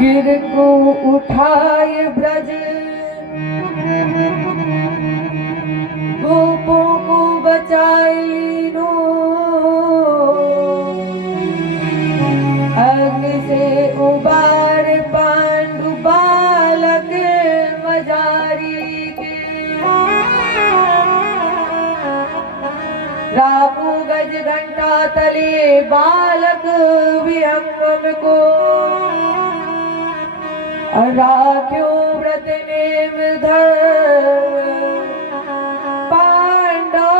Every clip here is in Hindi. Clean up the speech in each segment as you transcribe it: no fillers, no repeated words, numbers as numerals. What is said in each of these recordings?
गिर को उठाए ब्रज गोपों को बचाए लीनो अग्नि से उबार पांडु बालक मजारी के राखो गज घंटा तले बालक विहंगम को राख्यो व्रत नेम धर्म पांडव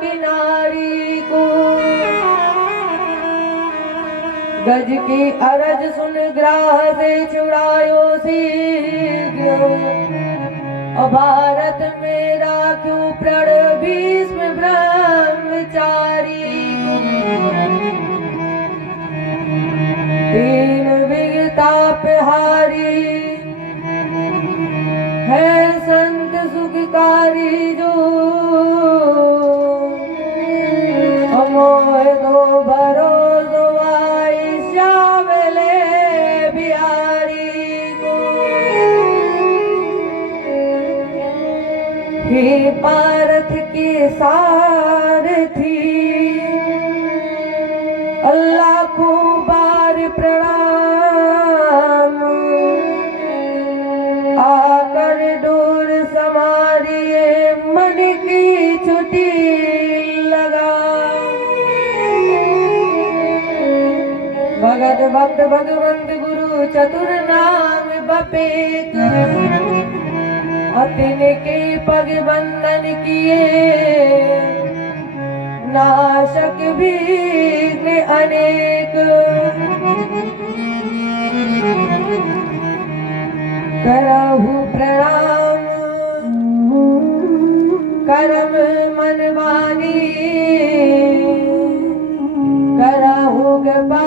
किनारी को गज की अरज सुन ग्राह से छुड़ायो शीघ्र भारत में राख्यो प्रण भीष्म ब्रह्मचारी तीन विगतापहारी है संत सुखकारी जो अमोह दो भरोसो आई श्यामले बिहारी को हे पारथ के सारथी अल्लाह को बार प्रणाम आकर डोर समारिए मन की छुट्टी लगा भगत भक्त भगवंत गुरु चतुर नाम बपेक अतिन के पग बंधन किए नाशक विघ्न अनेक करहु प्रणाम करम मन वाणी करहु कृपा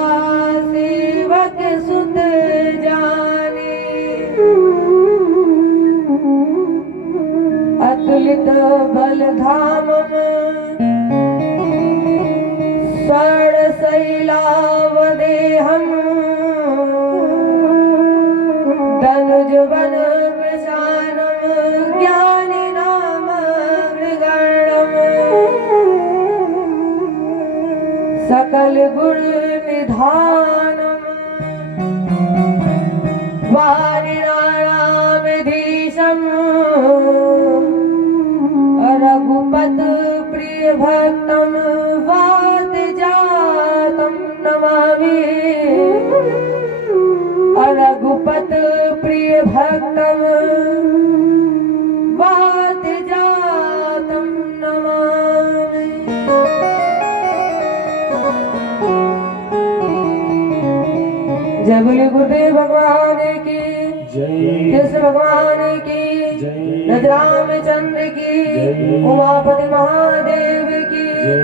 सेवक सुत जानी अतुलित बल धाम शैलावदेहम धनुज वन प्रशानम ज्ञानी नाम मृगणम सकल गुण निधानम वारिणारामधीशम रघुपत प्रिय भक्तम वाद जातम नमामि रघुपत प्रिय भक्तम वाद जातम नमामि। जय बोले गुरुदेव भगवान की जय, कृष्ण भगवान की जय, रामचंद्र की, उमापति महादेव की जय,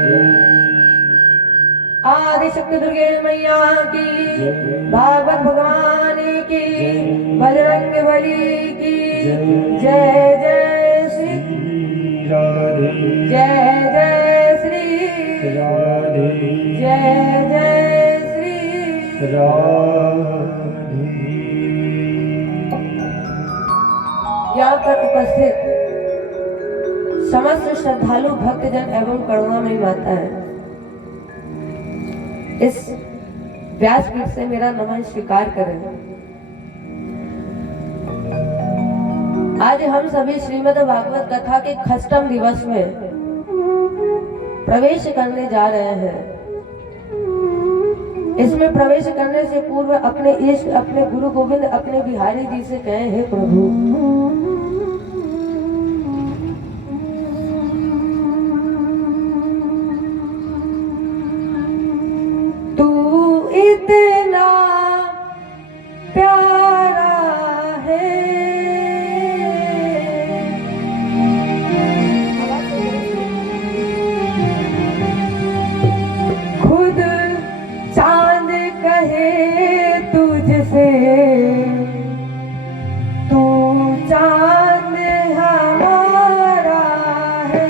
आदि शक्ति दुर्गे मैया की, भागवत भगवान की, बजरंग बली की जय जय श्री राधे जय जय श्री राधे जय जय श्री राधे। यहाँ पर उपस्थित समस्त श्रद्धालु भक्तजन एवं करुणामयी माता है, इस व्यासपीठ से मेरा नमन स्वीकार करें। आज हम सभी श्रीमद् भागवत कथा के खष्टम दिवस में प्रवेश करने जा रहे हैं। इसमें प्रवेश करने से पूर्व अपने इष्ट, अपने गुरु गोविंद, अपने बिहारी जी से कहे, हे प्रभु तू इतना प्यारा है, खुद चांद कहे तुझसे, तू चांद हमारा है।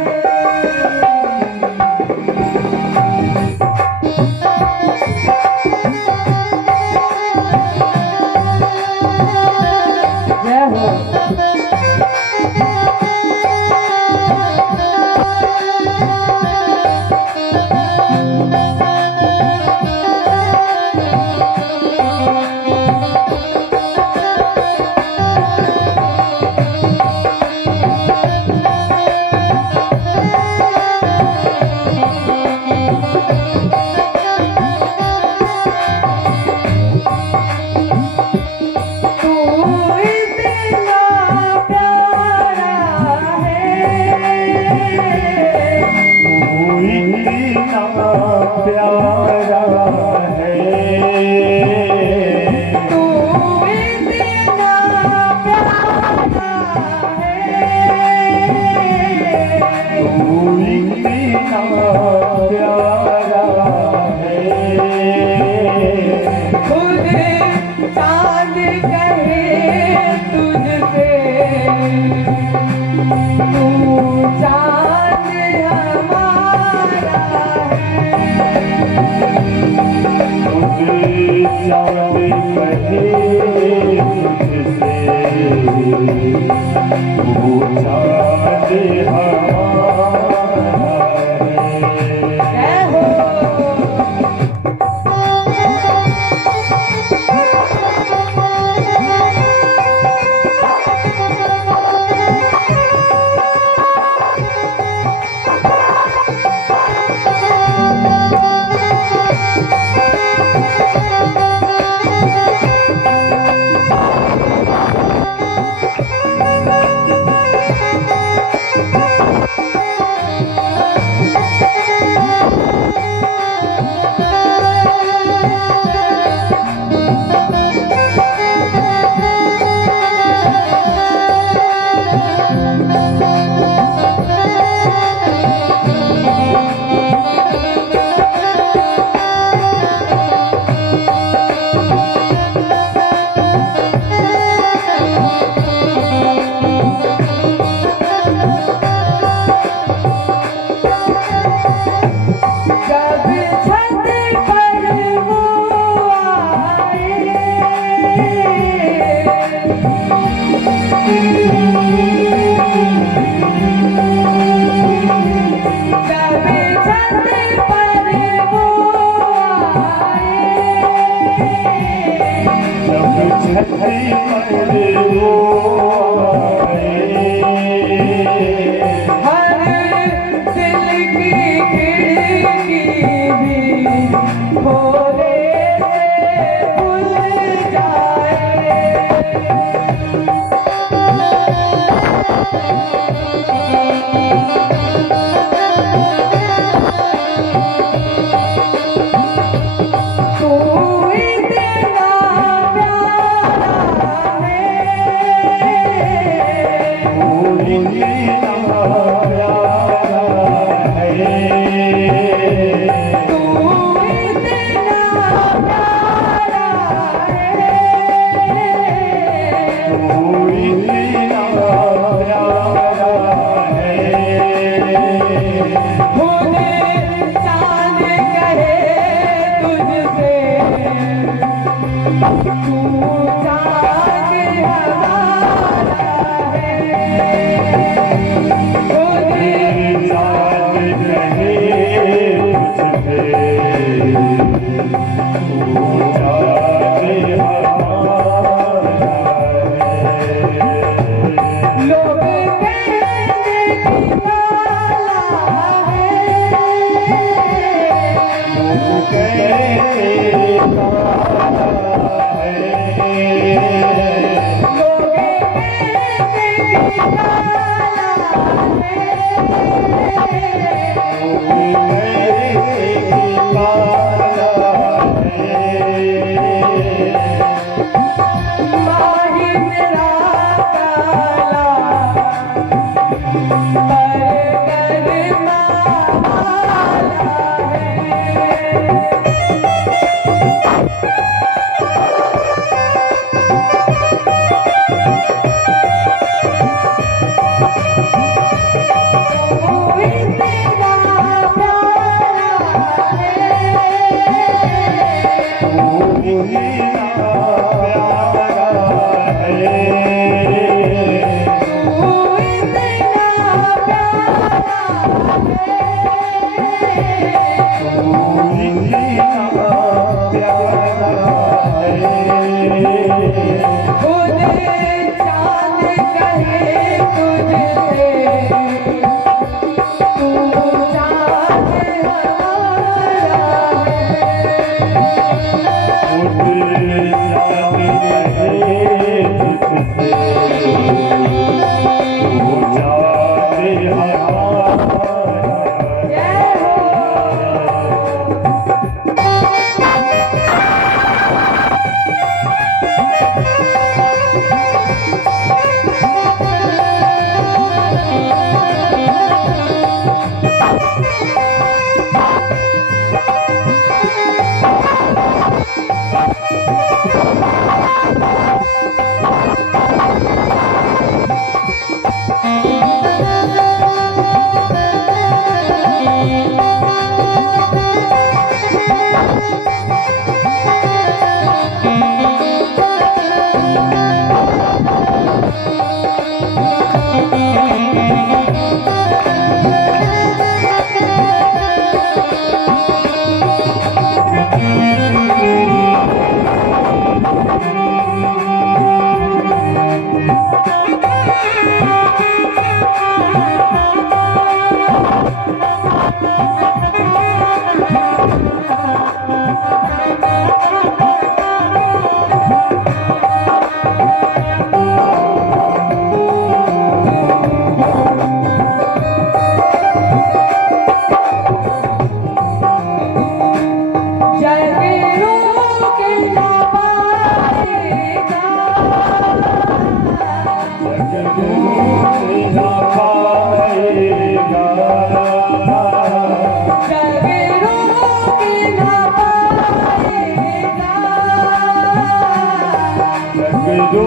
जो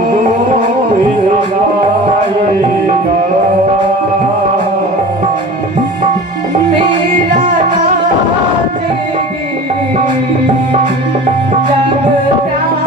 लगाएगा मेरा नाचेगी जब श्याम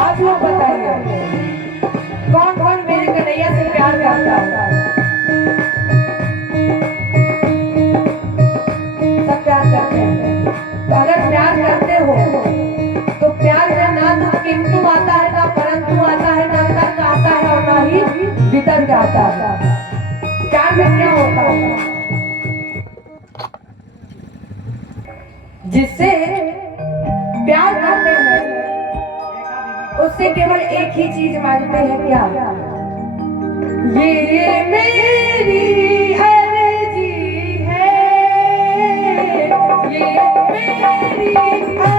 आप लोग बताइए कौन कौन मेरे कन्हैया से प्यार करता है? सब प्यार करते हैं। तो अगर प्यार करते हो तो प्यार में ना तो किंतु आता है, ना परंतु आता है, ना तर्क आता है और ना ही वितर्क आता है। प्यार में क्या होता है? जिससे प्यार करते हैं उससे केवल एक ही चीज मांगते हैं, क्या? ये मेरी अर्जी है, ये मेरी अर्जी, ये मेरी अर्जी है।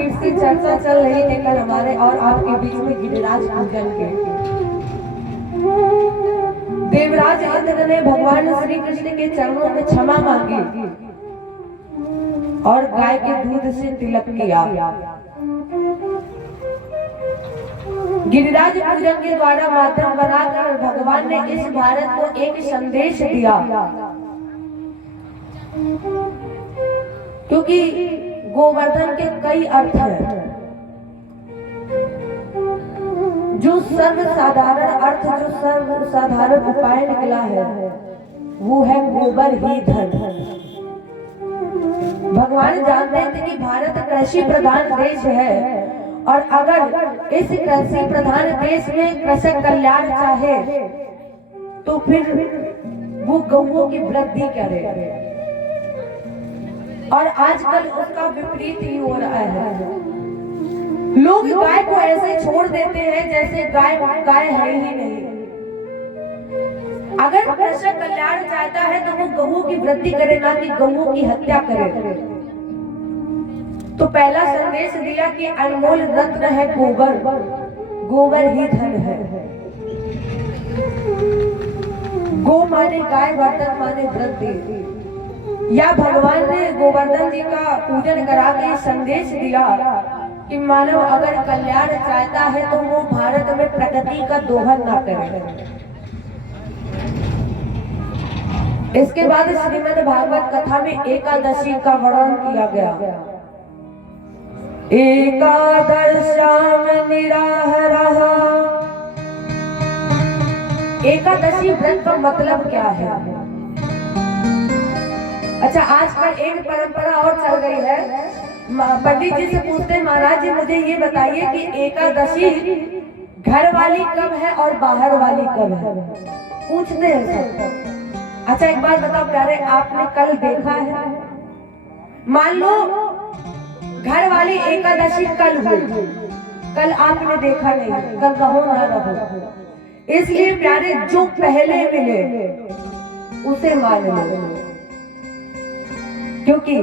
फिर से चर्चा चल रही थी कल हमारे और आपके बीच में गिरिराज पूजन के। देवराज इंद्र ने भगवान श्री कृष्ण के चरणों में क्षमा मांगी और गाय के दूध से तिलक किया। गिरिराज पूजन के द्वारा माध्यम बनाकर भगवान ने इस भारत को एक संदेश दिया, क्योंकि गोवर्धन के कई अर्थ हैं। जो सर्वसाधारण अर्थ, जो सर्वसाधारण उपाय निकला है वो है गोबर ही धन। भगवान जानते थे कि भारत कृषि प्रधान देश है और अगर इस कृषि प्रधान देश में कृषक कल्याण चाहे तो फिर वो गौओं की वृद्धि करे, और आजकल उसका विपरीत ही हो रहा है। लोग गाय को ऐसे छोड़ देते हैं जैसे गाय है ही नहीं। अगर कृषक कल्याण चाहता है तो वो गौओं की वृद्धि करे, ना कि गौओं की हत्या करे। तो पहला संदेश दिया कि अनमोल रत्न है गोबर, गोबर ही धन है। गो माने गाय, वर्धन माने वृद्धि। या भगवान ने गोवर्धन जी का पूजन करा के संदेश दिया कि मानव अगर कल्याण चाहता है तो वो भारत में प्रकृति का दोहन ना करे। इसके बाद श्रीमद् भागवत कथा में एकादशी का वर्णन किया गया। एकादश्याम निराहारः। एकादशी व्रत का मतलब क्या है? अच्छा, आजकल एक परंपरा और चल गई है। पंडित जी से पूछते हैं, महाराज जी मुझे ये बताइए कि एकादशी घर वाली कब है और बाहर वाली कब है? पूछते हैं सब। अच्छा एक बात बताओ प्यारे, आपने कल देखा है? मान लो घर वाली एकादशी कल हुई, कल आपने देखा नहीं, कल रहो ना रहो। इसलिए प्यारे जो पहले मिले उसे मान लो, क्योंकि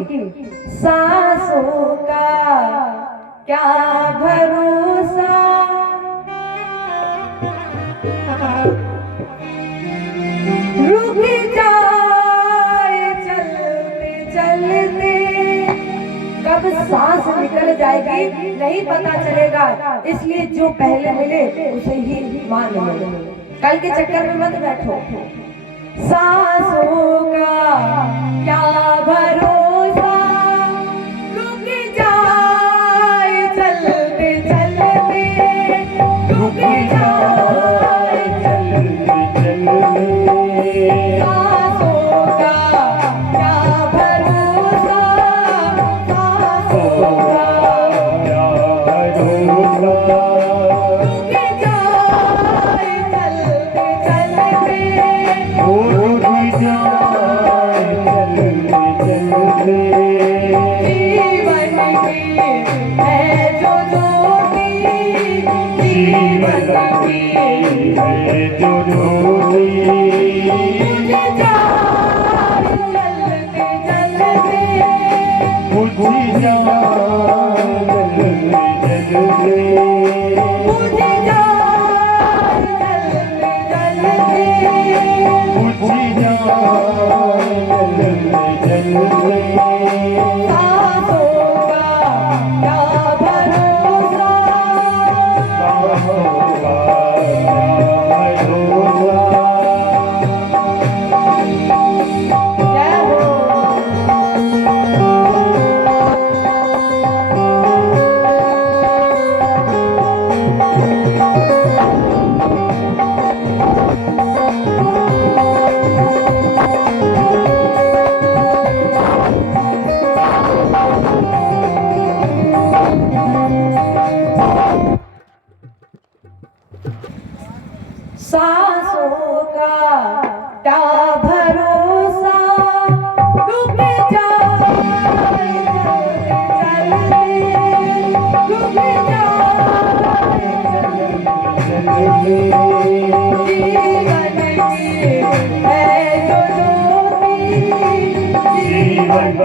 सांसों का क्या भरोसा, रुक जाए चलते चलते, कब सांस निकल जाएगी नहीं पता चलेगा। इसलिए जो पहले मिले उसे ही मान लो, कल के चक्कर में मत बैठो। सांसों का क्या भरोसा, रुक जाए चलते चलते, रुक जाए चलते चलते। सांसों का क्या भरोसा, सांसों का क्या भरोसा, रुक जाए चलते चलते, सांसों का क्या भरोसा, रुक जाए चलते, रुक जाए चलते, जीवन की है जो ज्योति, जीवन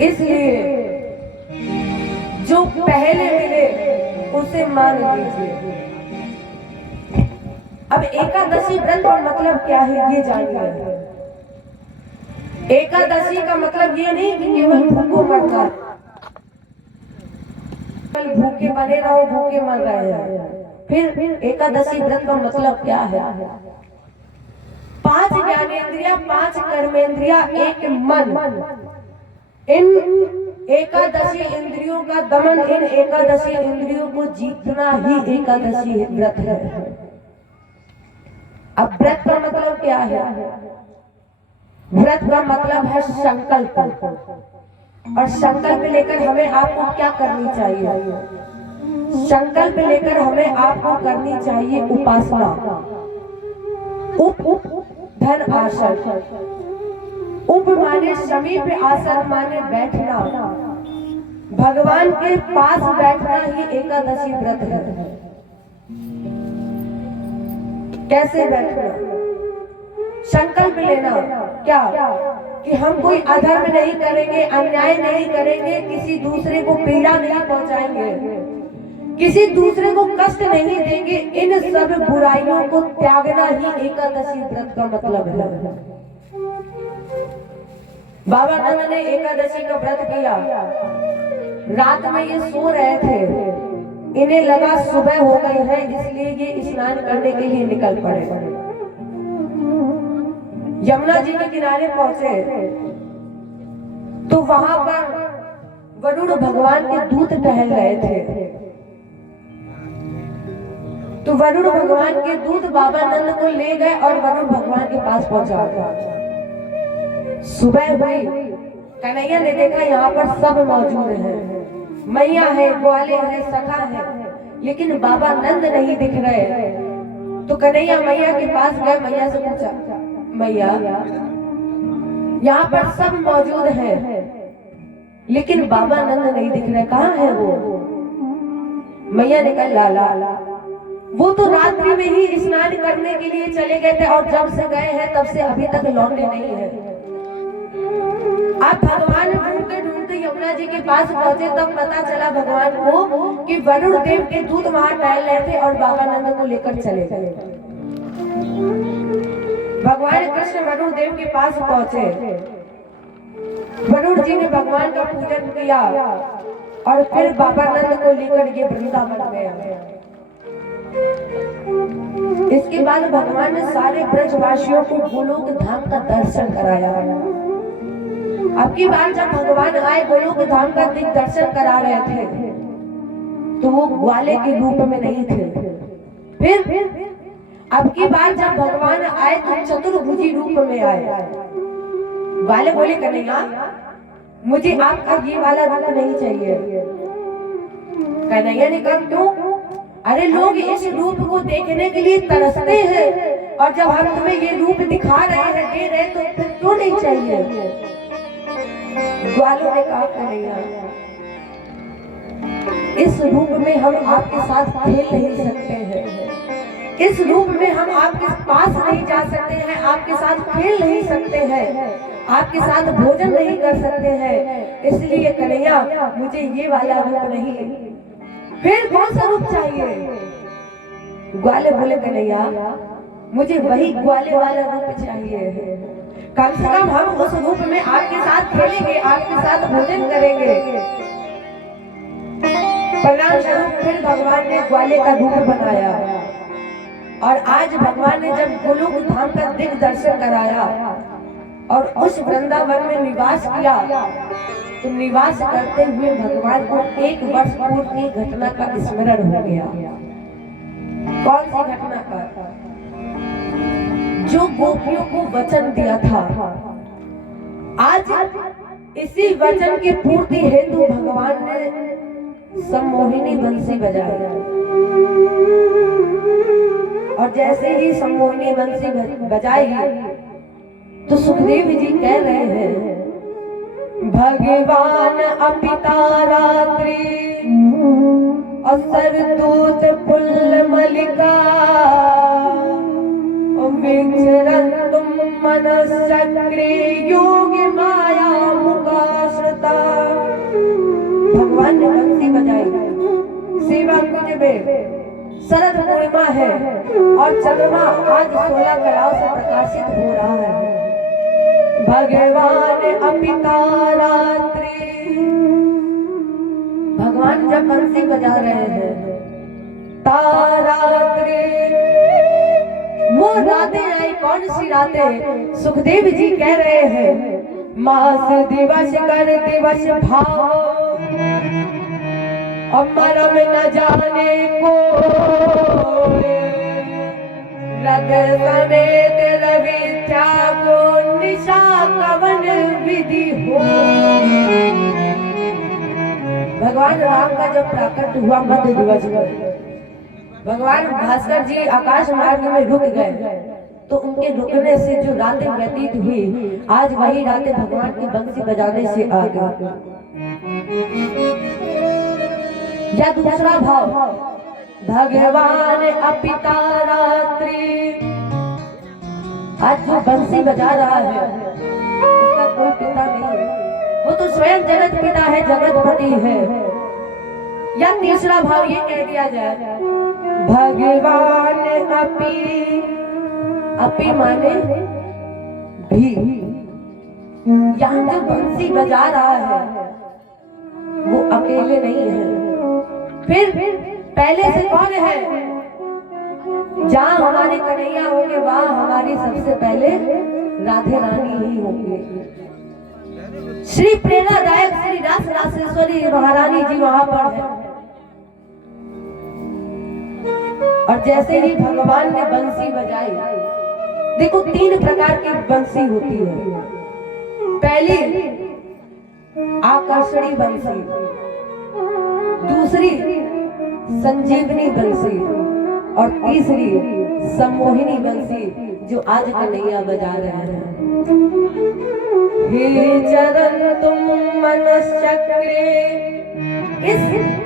इसलिए जो पहले मिले उसे मान लीजिए। अब एकादशी व्रत का मतलब क्या है ये जानिए। एकादशी का मतलब ये नहीं कि केवल भूखों मरना, भूखे बने रहो भूखे मर रहे हैं। फिर एकादशी व्रत का मतलब क्या है? 5 ज्ञानेंद्रिया 5 कर्मेंद्रिया एक मन, इन एकादशी इंद्रियों का दमन, इन एकादशी इंद्रियों को जीतना ही एकादशी व्रत है। अब व्रत का मतलब क्या है? व्रत का मतलब है संकल्प, और संकल्प लेकर हमें आपको क्या करनी चाहिए? संकल्प लेकर हमें आपको करनी चाहिए उपासना। उप धन आसन, उप माने समीप, आसन माने बैठना, भगवान के पास बैठना ही एकादशी व्रत है। कैसे बैठना? संकल्प लेना क्या कि हम कोई अधर्म नहीं करेंगे, अन्याय नहीं करेंगे, किसी दूसरे को पीड़ा नहीं पहुंचाएंगे, किसी दूसरे को कष्ट नहीं देंगे। इन सब बुराइयों को त्यागना ही एकादशी व्रत का मतलब है। बाबा नंद ने एकादशी का व्रत किया। रात में ये सो रहे थे, इन्हें लगा सुबह हो गई है, इसलिए ये स्नान करने के लिए निकल पड़े। यमुना जी के किनारे पहुंचे तो वहां पर वरुण भगवान के दूत टहल रहे थे। तो वरुण भगवान के दूत बाबा नंद को ले गए और वरुण भगवान के पास पहुंचा दिया। सुबह हुई, कन्हैया ने देखा यहाँ पर सब मौजूद है, मैया है, ग्वाले है, सखा है, लेकिन बाबा नंद नहीं दिख रहे। तो कन्हैया मैया के पास गए, मैया से पूछा, मैया यहाँ पर सब मौजूद है लेकिन बाबा नंद नहीं दिख रहे, कहाँ है वो? मैया ने कहा, लाला वो तो रात्रि में ही स्नान करने के लिए चले गए थे और जब से गए हैं तब से अभी तक लौटे नहीं है। अब भगवान ढूंढते ढूंढते यमुना जी के पास पहुंचे, तब पता चला भगवान को कि वरुण देव के दूत वहां टहल रहे थे और बाबा नंद को लेकर चले गए। भगवान कृष्ण वरुण देव के पास पहुंचे, वरुण जी ने भगवान का पूजन किया और फिर बाबा नंद को लेकर ये वृंदावन गया। इसके बाद भगवान ने सारे ब्रजवासियों को गोलोक धाम का दर्शन कराया। अब की बार जब भगवान आए गोलोक धाम का दर्शन करा रहे थे तो वो ग्वाले के रूप में नहीं थे। फिर अब की बार जब भगवान आए तो चतुर्भुजी रूप में आए। ग्वाले बोले, कन्हैया मुझे आपका ये वाला रूप नहीं चाहिए। कन्हैया ने कहा, क्यों? अरे लोग इस रूप को देखने के लिए तरसते हैं और जब हम तुम्हें ये रूप दिखा रहे हैं, दे रहे, तो फिर क्यों नहीं चाहिए? ग्वालों ने कहा, कन्हैया इस रूप में हम आपके साथ खेल नहीं सकते हैं, इस रूप में हम आपके पास नहीं जा सकते हैं, आपके साथ खेल नहीं सकते हैं, आपके साथ भोजन नहीं कर सकते हैं, इसलिए कन्हैया मुझे ये वाला रूप नहीं। फिर कौन सा रूप चाहिए? ग्वाले बोले, कन्हैया मुझे वही ग्वाले वाला रूप चाहिए। कम से कम हम उस रूप में आपके साथ खेलेंगे, आपके साथ भोजन करेंगे। परिणाम स्वरूप फिर भगवान ने ग्वाले का रूप बनाया और आज भगवान ने जब गोलोक धाम का दिव्य दर्शन कराया और उस वृंदावन में निवास किया तो निवास करते हुए भगवान को 1 वर्ष पूर्व की घटना का स्मरण हो गया। कौन सी घटना का? जो गोपियों को वचन दिया था, आज इसी वचन की पूर्ति हेतु भगवान ने सम्मोहिनी बंसी बजाई और जैसे ही सम्मोहिनी बंसी बजाई तो सुखदेव जी कह रहे हैं, भगवान अपिता रात्रि असर दूत फुल्ल मलिका विचरण तुम मनश्चक्रे योग माया मुकाश्रिता। भगवान ने बंसी बजाई, सेवा कुंज में शरद पूर्णिमा है और चंद्रमा आज 16 कलाओं से प्रकाशित हो रहा है। भगवान अपिता रात्रि, भगवान जब बंसी बजा रहे हैं तारात्रि, वो रातें आई, कौन सी रातें? सुखदेव जी कह रहे हैं मास दिवस कर दिवस भाव अमरम न जाने को रग समेत रवि त्यागो निशा कवन विधि हो। भगवान राम का जब प्राकट हुआ मध्य दिवस में, भगवान भास्कर जी आकाश मार्ग में रुक गए, तो उनके रुकने से जो रातें व्यतीत हुई, आज वही रातें भगवान की बंसी बजाने से आ गई। या दूसरा भाव, भगवान अपिता रात्रि, आज जो बंसी बजा रहा है उसका कोई पिता नहीं, वो तो स्वयं जगत पिता है, जगतपति है। या तीसरा भाव ये कह दिया जाए भगवान अपी, अपी माने भी, यहाँ जो बंसी बजा रहा है वो अकेले नहीं है, फिर पहले से कौन है? जहाँ हमारे कन्हैया होंगे वहाँ हमारी सबसे पहले राधे रानी ही होंगे। श्री प्रेरणादायक श्री रास रासेश्वरी महारानी जी वहाँ पर है। और जैसे ही भगवान ने बंसी बजाई, देखो 3 प्रकार की बंसी होती है। पहली आकर्षणी बंसी, दूसरी संजीवनी बंसी और तीसरी सम्मोहिनी बंसी, जो आज कन्हैया बजा रहे हैं। हे चरण तुम मनश्चक्रे, इस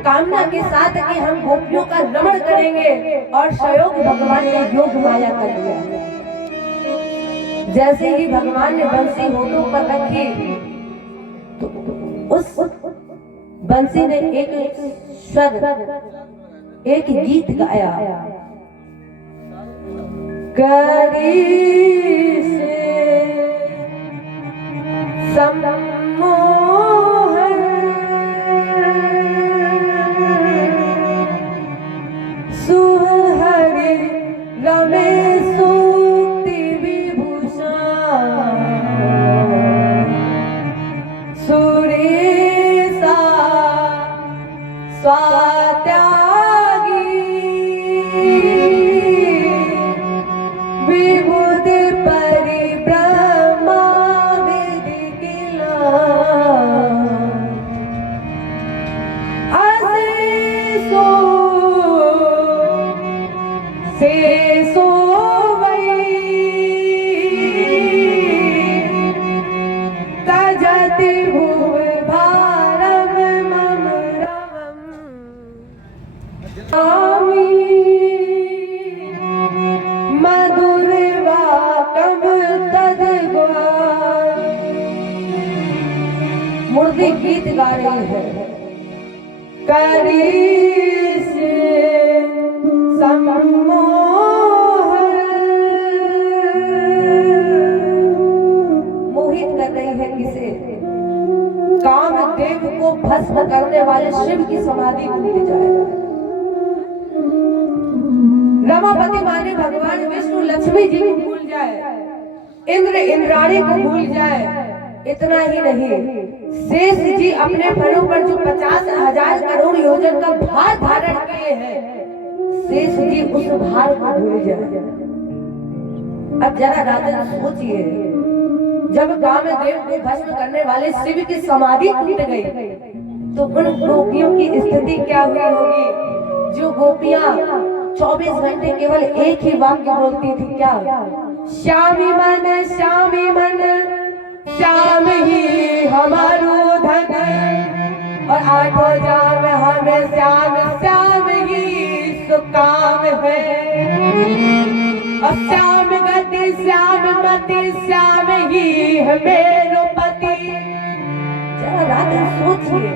कामना के साथ कि हम गोपियों का रमण करेंगे और सहयोग भगवान ने योग माया कर दिया। जैसे ही भगवान ने बंसी होठों पर रखी तो उस बंसी ने एक स्वर, एक गीत गाया, करी से सम्मोहन सुहरि रमे सूक्ति विभूषण सुरेशा स्वात्यागी विबुध परिब्रह्मा विधिकिला अशेषो शेषो वै तजति भुव भारम मम रवम् मधुर वाकम तद्गान। मुर्दी गीत गा रही है, करी से सम्मोहन, मोहित कर रही है किसे? कामदेव को भस्म करने वाले शिव की समाधि टूट जाए। रमापति माने भगवान विष्णु लक्ष्मी जी को भूल जाए, इंद्र इंद्राणी को भूल जाए। इतना ही नहीं, शेष जी अपने फलों पर जो 50,000 करोड़ योजन का भार धारण किए हैं, शेष जी उस भार को भूल जाए। अब जरा राजन सोचिए, जब कामदेव को भस्म करने वाले शिव की समाधि टूट गई तो उन गोपियों की स्थिति क्या हुई होगी? जो गोपियां 24 घंटे केवल एक ही वाक्य बोलती थी, क्या? श्यामी मन श्यामी मन श्याम ही हमारो धन, और 8 जाम हमें श्याम श्याम काम है। श्याम गति श्याम मति श्याम ही है मेरो पति। जरा राधा सोचिए,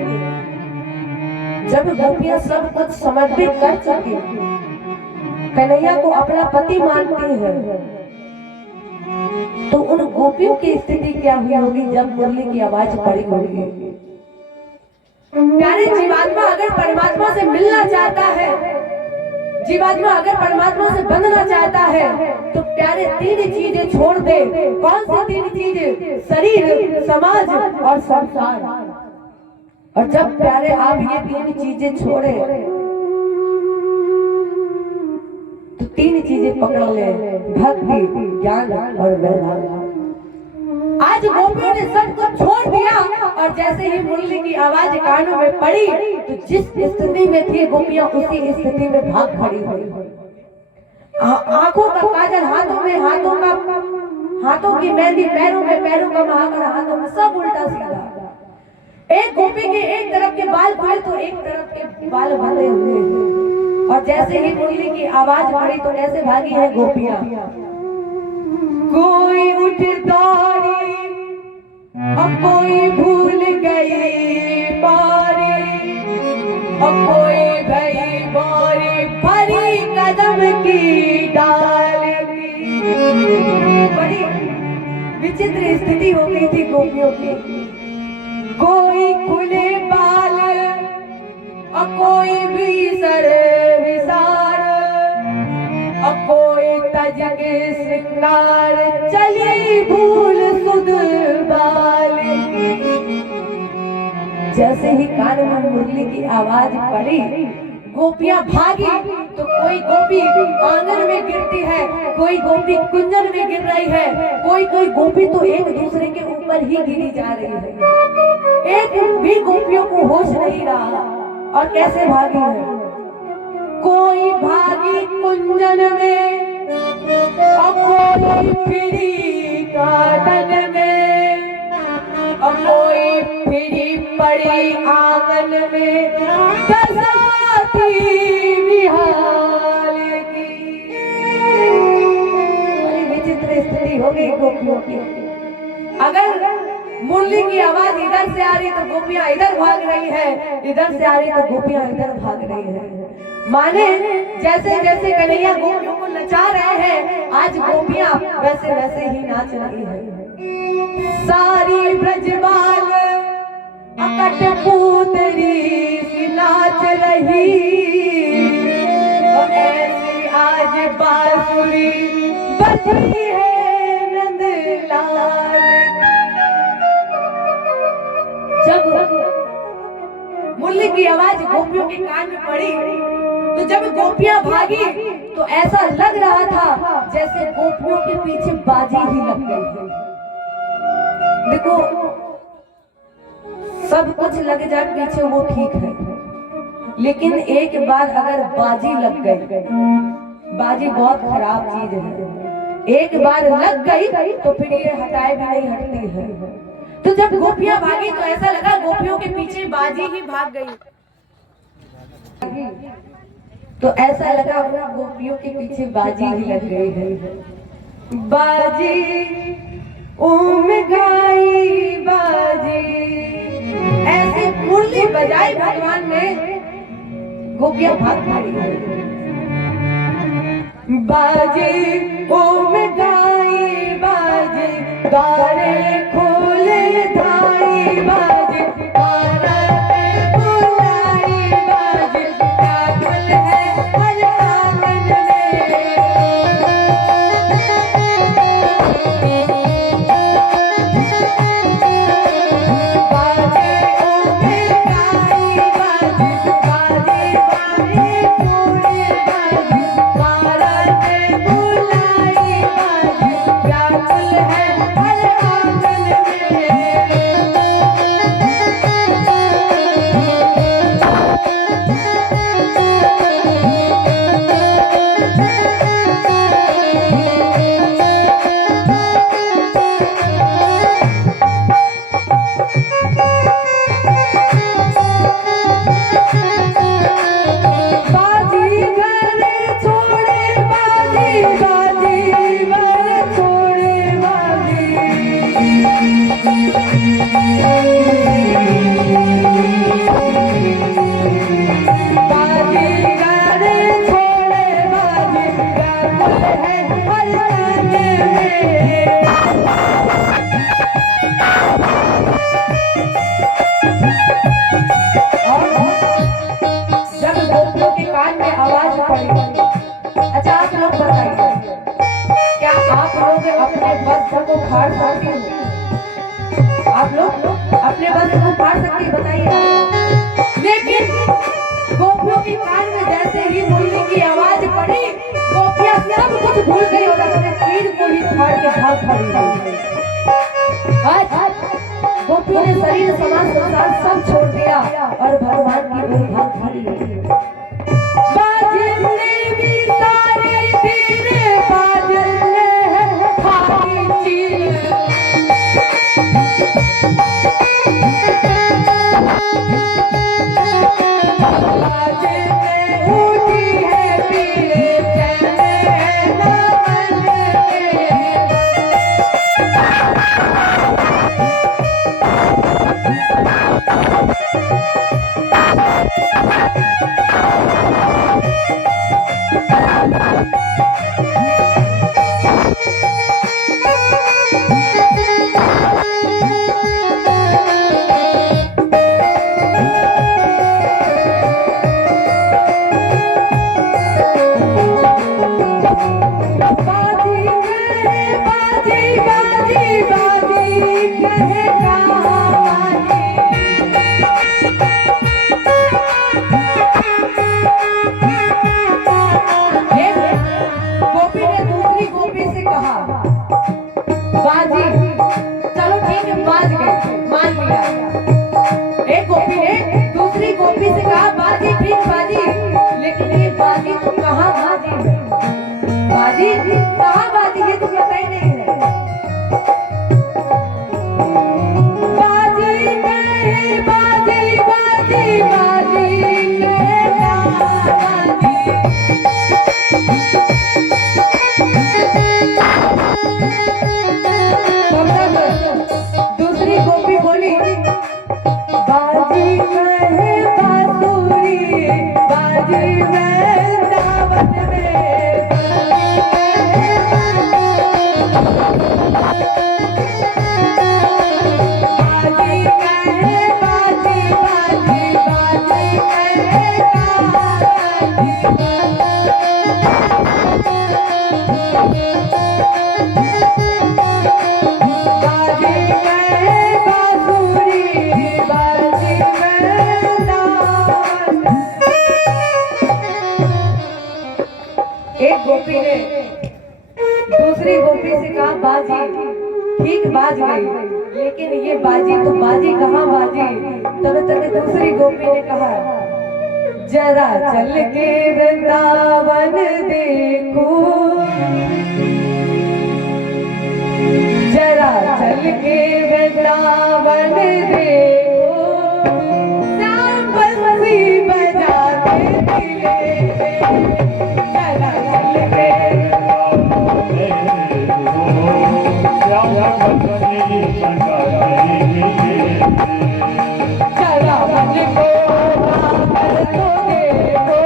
जब गोपियां सब कुछ समर्पित कर चुकी, कन्हैया को अपना पति मानती है, तो उन गोपियों की स्थिति क्या हुई होगी जब मुरली की आवाज पड़ी होगी। प्यारे जीवात्मा अगर परमात्मा से मिलना चाहता है, जीवात्मा अगर परमात्मा से बंधना चाहता है, तो प्यारे तीन चीजें छोड़ दे। कौन सी तीन चीजें? शरीर, समाज और संसार। और जब प्यारे आप ये तीन चीजें छोड़े तो तीन चीजें पकड़ ले, भक्ति, ज्ञान और वैराग्य। आज गोपियों ने सब कुछ छोड़ दिया और जैसे ही मुरली की आवाज कानों में पड़ी तो जिस स्थिति में थी गोपियां उसी स्थिति में भाग खड़ी हुई। आंखों का काजल हाथों में, हाथों की मेहंदी पैरों में, पैरों का महावर हाथों में, सब उल्टा सीधा। एक गोपी के एक तरफ के बाल खुले तो एक तरफ के बाल बंधे हुए हैं। और जैसे ही मुरली की आवाज पड़ी तो कैसे भागी है गोपियां। कोई उठ दौड़ी और कोई भूल गई बारी, और कोई भई गौरी भरी कदम की डाल की। बड़ी विचित्र स्थिति हो गई थी गोपियों की। कोई खुले बाल और कोई भी सर विसार, और कोई तज के श्रृंगार चली भूल सुध बाल। जैसे ही कान में मुरली की आवाज पड़ी गोपियां भागी तो कोई गोपी आंगन में गिरती है, कोई गोपी कुंजन में गिर रही है, कोई गोपी तो एक दूसरे के ऊपर ही गिरी जा रही है। एक भी गोपियों को होश नहीं रहा और कैसे भागी है। कोई भागी कुंजन में और कोई फिरी गार्डन में, और कोई फिरी पड़ी आंगन में दशा थी विहाल की। बड़ी विचित्र स्थिति हो गई गोपियों की। अगर मुरली की आवाज इधर से आ रही तो गोपियां इधर भाग रही है, इधर से आ रही तो गोपियां इधर भाग रही है। माने जैसे जैसे कन्हैया गोपियों को नचा रहे हैं, आज गोपियां वैसे वैसे ही नाच रही है। सारी ब्रजबाल अकट पूतरी नाच रही, और ऐसी आज बांसुरी बजी है नंदलाल। जब मुरली की आवाज गोपियों के कान में पड़ी तो जब गोपियां भागी तो ऐसा लग रहा था जैसे गोपियों के पीछे बाजी ही लग गई। देखो सब कुछ लग जाए पीछे वो ठीक है, लेकिन एक बार अगर बाजी लग गई, बाजी बहुत खराब चीज है। एक बार लग गई तो फिर ये हटाए भी नहीं हटती है। तो जब गोपियां भागी तो ऐसा लगा गोपियों के पीछे बाजी ही भाग गई। तो ऐसा लगा गोपियों के पीछे बाजी ही लग गई है। बाजी ओम गाई बाजी, ऐसे मुरली बजाई भगवान ने, गोपियां भाग खड़ी है। बाजी ओम गाई बाजी, गारे खोले धाई बाजी, पड़ी। अच्छा आप लोग बताइए, क्या आप लोग अपने वस्त्र को फाड़ सकते हो? आप लोग अपने वस्त्र को फाड़ सकते हैं? बताइए। लेकिन गोपियों के कान में जैसे ही मुरली की आवाज पड़ी, गोपियां सब कुछ भूल गई और अपने तीर को ही फाड़ के भाग पड़ी। गोपियों ने शरीर समाज संसार सब छोड़ दिया और भगवान की ओर भाग पड़ी। बाजने भी सारे तीर, बाजने खाली चीर, बाजने उठी है पीर, चले नमन के। एक गोपी ने दूसरी गोपी से कहा, बाजी ठीक बाज गई, लेकिन ये बाजी तो बाजी कहाँ बाजी। तब तक दूसरी गोपी ने कहा, जरा चल के वृंदावन देखो, जरा चल के वृंदावन देखो, श्याम बंसी बजाते मिले, जरा चल के जरा मन को कर तो देखो,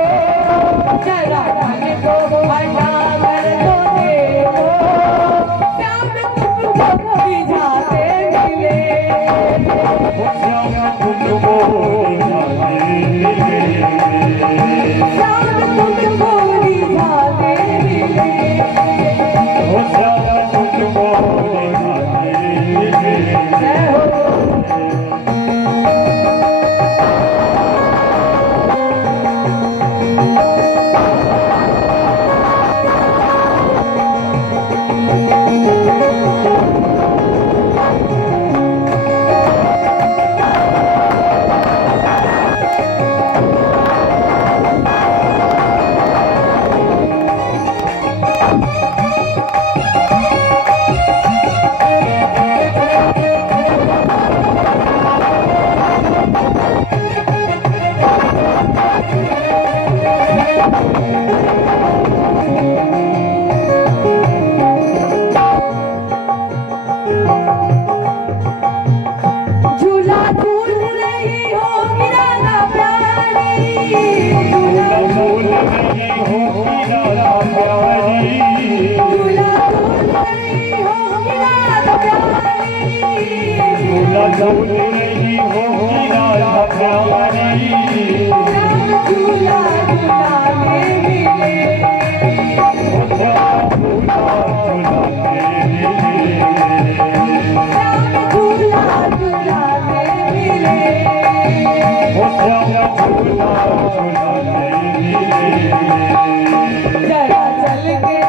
जरा मन को हटा कर तो देखो, श्याम तुमको रिझाते मिले, श्याम तुमको रिझाते मिले। जरा चल के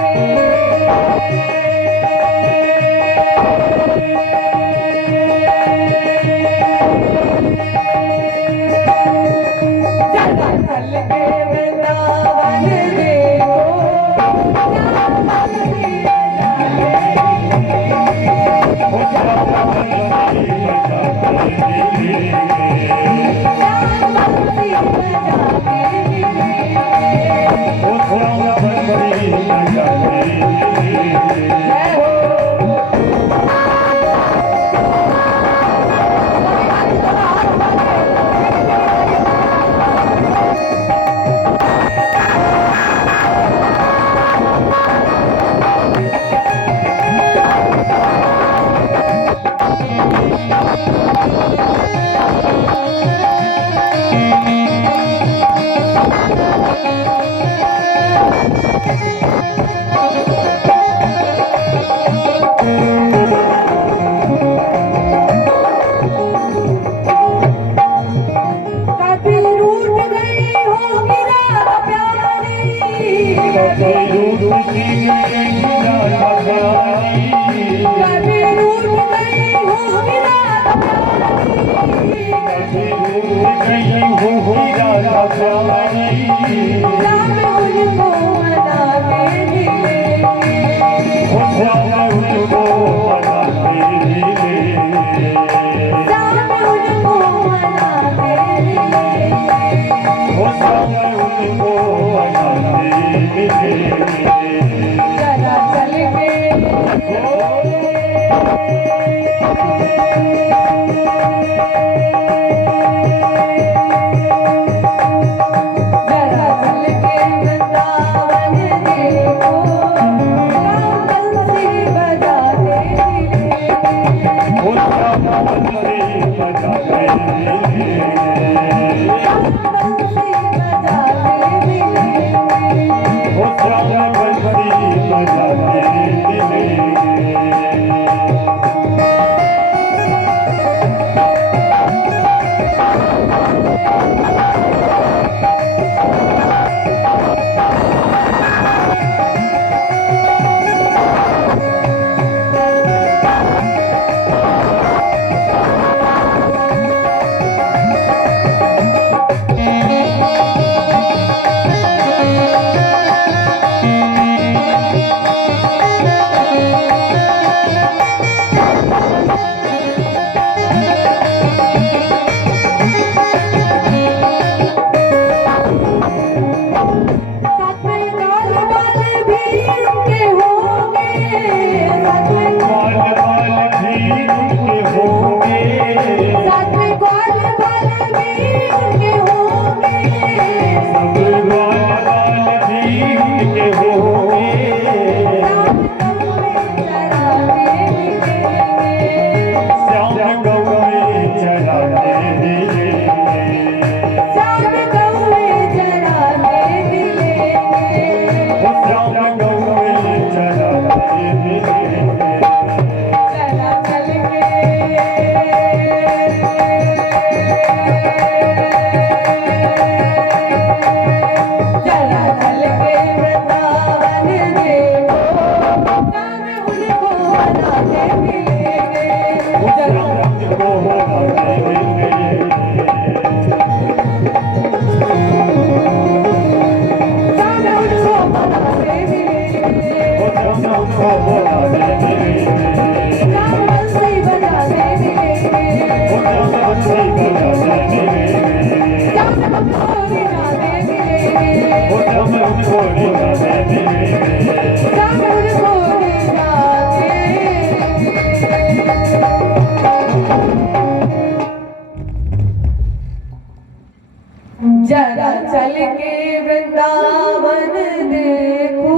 जरा चल के वृंदावन देखो,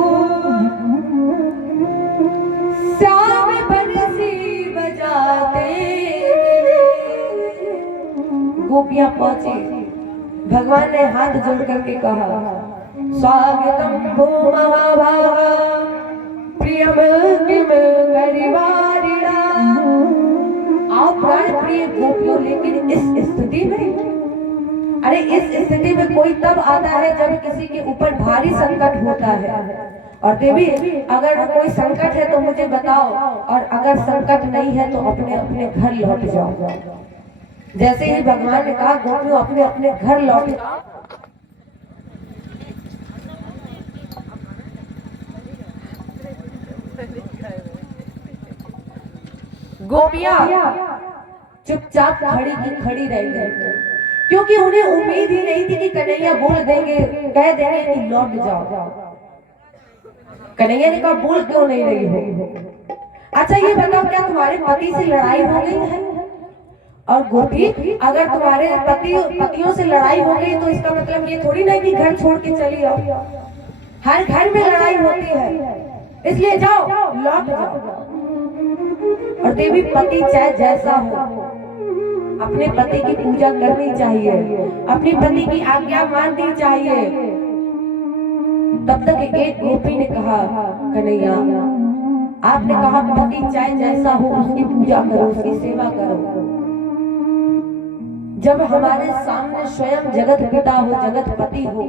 श्याम बंसी बजाते। गोपियां पहुंची, भगवान ने हाथ जोड़ करके कहा, स्वागतम भो महाभागा प्रियम किम करिवारिणा। आप प्राण प्रिय गोपियों, लेकिन इस स्थिति में अरे इस स्थिति में कोई तब आता है जब किसी के ऊपर भारी संकट होता है। और देवी अगर कोई संकट है तो मुझे बताओ, और अगर संकट नहीं है तो अपने अपने घर लौट जाओ। जैसे ही भगवान ने कहा गोपियों अपने अपने घर लौट जाओ, गोपियां चुपचाप खड़ी की खड़ी रह गई, क्योंकि उन्हें उम्मीद ही नहीं थी कि कन्हैया बोल देंगे, कह देंगे कि लौट जाओ। कन्हैया ने कहा बोल क्यों नहीं रही हो? अच्छा ये बताओ क्या तुम्हारे पति से लड़ाई हो गई है? और गोपी अगर तुम्हारे पतियों से लड़ाई हो गई तो इसका मतलब ये थोड़ी ना कि घर छोड़ के चली आओ। हर घर में लड़ाई होती है, इसलिए जाओ लौट जाओ। और देवी पति चाहे जैसा हो अपने पति की पूजा करनी चाहिए, अपने पति की आज्ञा माननी चाहिए। तब तक एक गोपी ने कहा कन्हैया आपने कहा पति चाहे जैसा हो उसकी पूजा करो, उसकी सेवा करो। जब हमारे सामने स्वयं जगत पिता हो, जगत पति हो,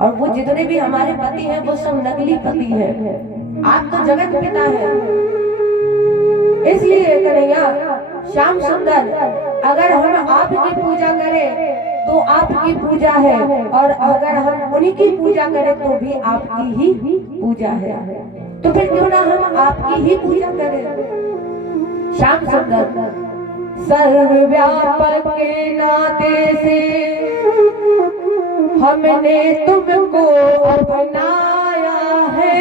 और वो जितने भी हमारे पति हैं वो सब नकली पति हैं, आप तो जगत पिता हैं। इसलिए कन्हैया श्याम सुंदर अगर हम आपकी पूजा करें तो आपकी पूजा है, और अगर हम उन्हीं की पूजा करें तो भी आपकी ही पूजा है। तो फिर क्यों ना हम आपकी ही पूजा करें। श्याम सुंदर सर्वव्यापक के नाते से हमने तुमको अपनाया है,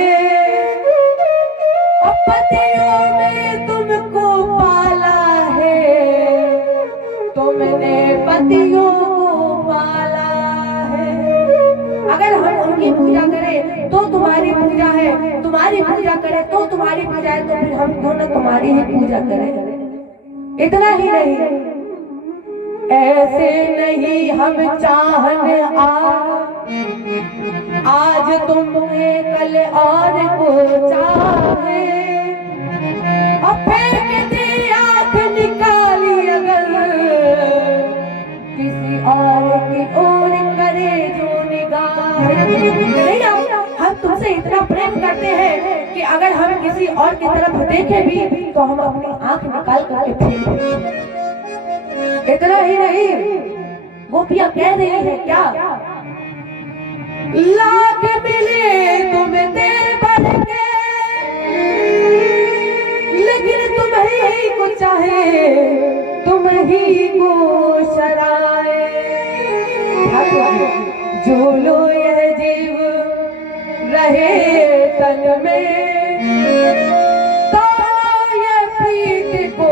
पतियों में तुमको पाला है, तुमने पतियों को पाला है। अगर हम उनकी पूजा करें तो तुम्हारी पूजा है, तुम्हारी पूजा करें तो तुम्हारी पूजा है, तो फिर हम क्यों ना तुम्हारी ही पूजा करें। इतना ही नहीं, ऐसे नहीं हम चाहने आज तुम्हें कल और को चाहे, अब फेंक दी आंख निकाली अगर किसी और की ओर करे जो निगाह। हम तुमसे इतना प्रेम करते हैं कि अगर हम किसी और की तरफ देखें भी तो हम अपनी आंख निकाल करके फेंक दें। इतना ही नहीं, गोपियां कह रही है क्या लाख मिले तुम्हें दे बढ़ के, लेकिन तुम ही को चाहे तुम ही को शराए। जो लो यह जीव रहे तन में, तो ये प्रीत को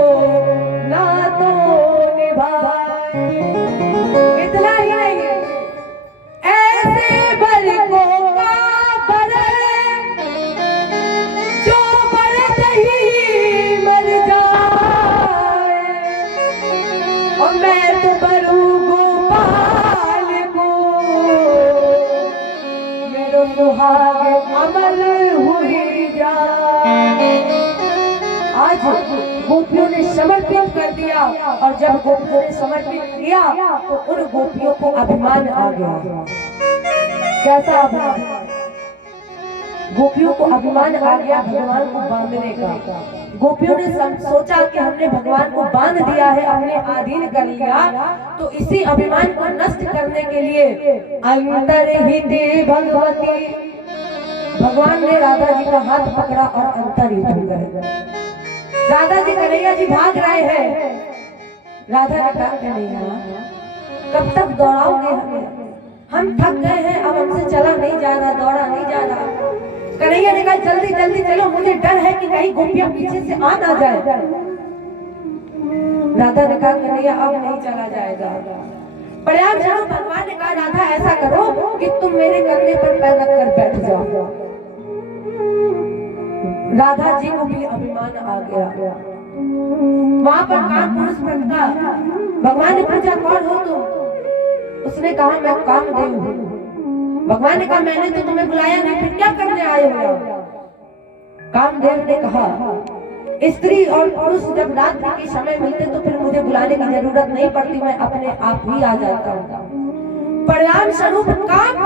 ना तो निभाए। इतना ही नहीं, ऐसे बरकों का बरे जो बरत ही मर जाए, और मैं तो बरू गोपाल को मेरो सुहाग अमल हुई जाए। आज गोपियों ने समर्पित कर दिया, और जब गोपियों ने समर्पित किया तो उन गोपियों को अभिमान आ गया। कैसा अभिमान? गोपियों को अभिमान आ गया भगवान को बांधने का। गोपियों ने सोचा कि हमने भगवान को बांध दिया है, अपने अधीन कर लिया, तो इसी अभिमान को नष्ट करने के लिए अंतर्हिते भगवती, भगवान ने राधा जी का हाथ पकड़ा और अंतर्हित कर। राधा जी कन्हैया जी भाग रहे हैं। राधा ने कहा कन्हैया कब तक दौड़ाओगे हमें, हम थक गए हैं, अब हमसे चला नहीं जा रहा, दौड़ा नहीं जा रहा। कन्हैया ने कहा जल्दी जल्दी चलो, मुझे डर है कि कहीं गोपियां पीछे से आ ना जाए। राधा ने कहा कन्हैया अब नहीं चला जाएगा, प्रयास चलो। भगवान ने कहा राधा ऐसा करो कि तुम मेरे कंधे पर पैर रख कर बैठ जाओ। राधा जी को भी अभिमान आ गया। वहां पर काम पुरुष प्रकटा, भगवान ने पूछा कौन हो तुम? उसने कहा मैं कामदेव हूँ। भगवान ने कहा मैंने तो तुम्हें बुलाया नहीं, फिर क्या करने आए हो? कामदेव ने कहा स्त्री और पुरुष जब रात्रि के समय मिलते तो फिर मुझे बुलाने की जरूरत नहीं पड़ती, मैं अपने आप ही आ जाता हूँ। परिणाम स्वरूप काम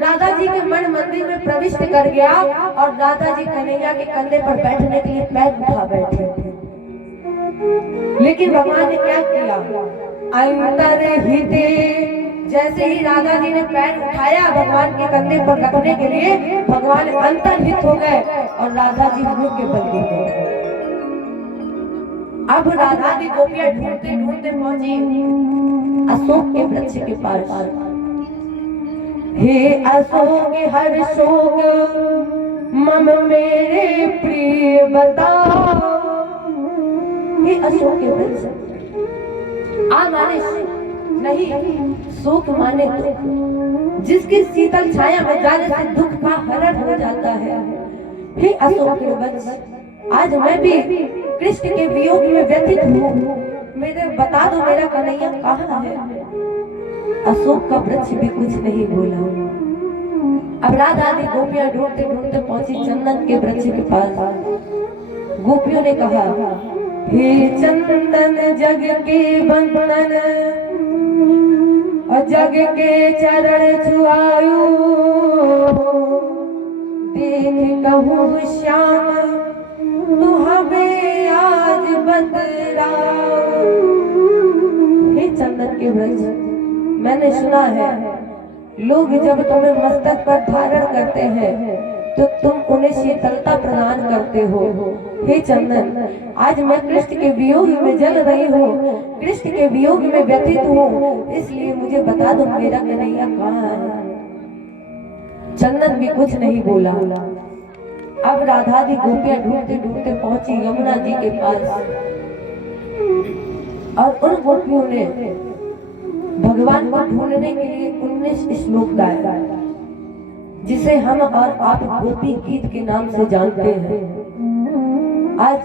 राधा जी के मन मंदिर में प्रविष्ट कर गया और राधा जी कन्हैया के कंधे पर बैठने के लिए पैर उठा बैठे। लेकिन भगवान ने क्या किया? अंतर्हिते, जैसे ही राधा जी ने पैर उठाया भगवान के कंधे पर रखने के लिए, भगवान अंतर्हित हो गए और राधा जी मुंह के बल गए। अब राधा की गोपियां ढूंढते ढूंढते पहुंची अशोक के वृक्ष के पास। हे अशोक हर शोक मम मेरे प्रिय बताओ। हे अशोक के वृक्ष, आ माने नहीं, शोक माने दुख, जिसकी शीतल छाया में जाने से दुख का हरण हो जाता है। हे अशोक के वृक्ष, आज मैं भी कृष्ण के वियोग में व्यथित हूँ, मेरे बता दो मेरा कन्हैया कहाँ है? अशोक का वृक्ष भी कुछ नहीं बोला। अब राधा दी गोपियां ढूंढते ढूंढते पहुंची चंदन के वृक्ष के पास। गोपियों ने कहा, हे चंदन जग के बंधन और जग के चरण छुआयो, देख कहूँ श्याम तू हमें आज बतलाओ। हे चंदन के वृक्ष, मैंने सुना है लोग जब तुम्हें मस्तक पर धारण करते हैं तो तुम उन्हें शीतलता प्रदान करते हो। हे चंदन, आज मैं कृष्ण के वियोग में जल रही हूँ, कृष्ण के वियोग में व्यथित हूँ, इसलिए मुझे बता दो मेरा कन्हैया कहाँ है? चंदन भी कुछ नहीं बोला। अब राधा दी गोपियां ढूंढते ढूंढते पहुंची यमुना जी के पास और उन गोपियों ने भगवान को ढूंढने के लिए 19 श्लोक गाया, जिसे हम और आप गोपी गीत के नाम से जानते हैं। आज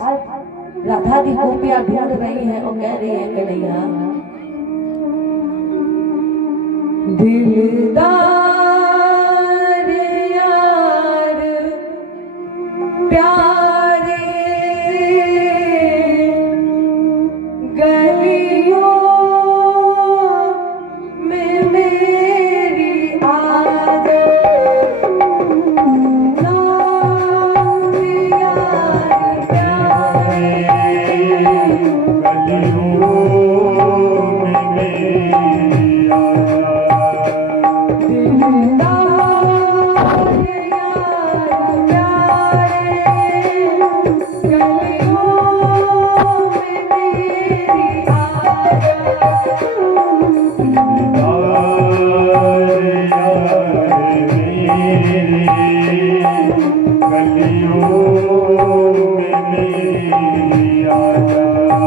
राधा दी गोपियां ढूंढ रही हैं और कह रही हैं, कन्हैया दिलदार यार प्यारे गलियों में मेरी आजा, यार प्यारे गलियों में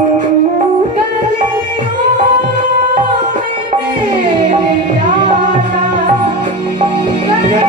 मेरी आजा,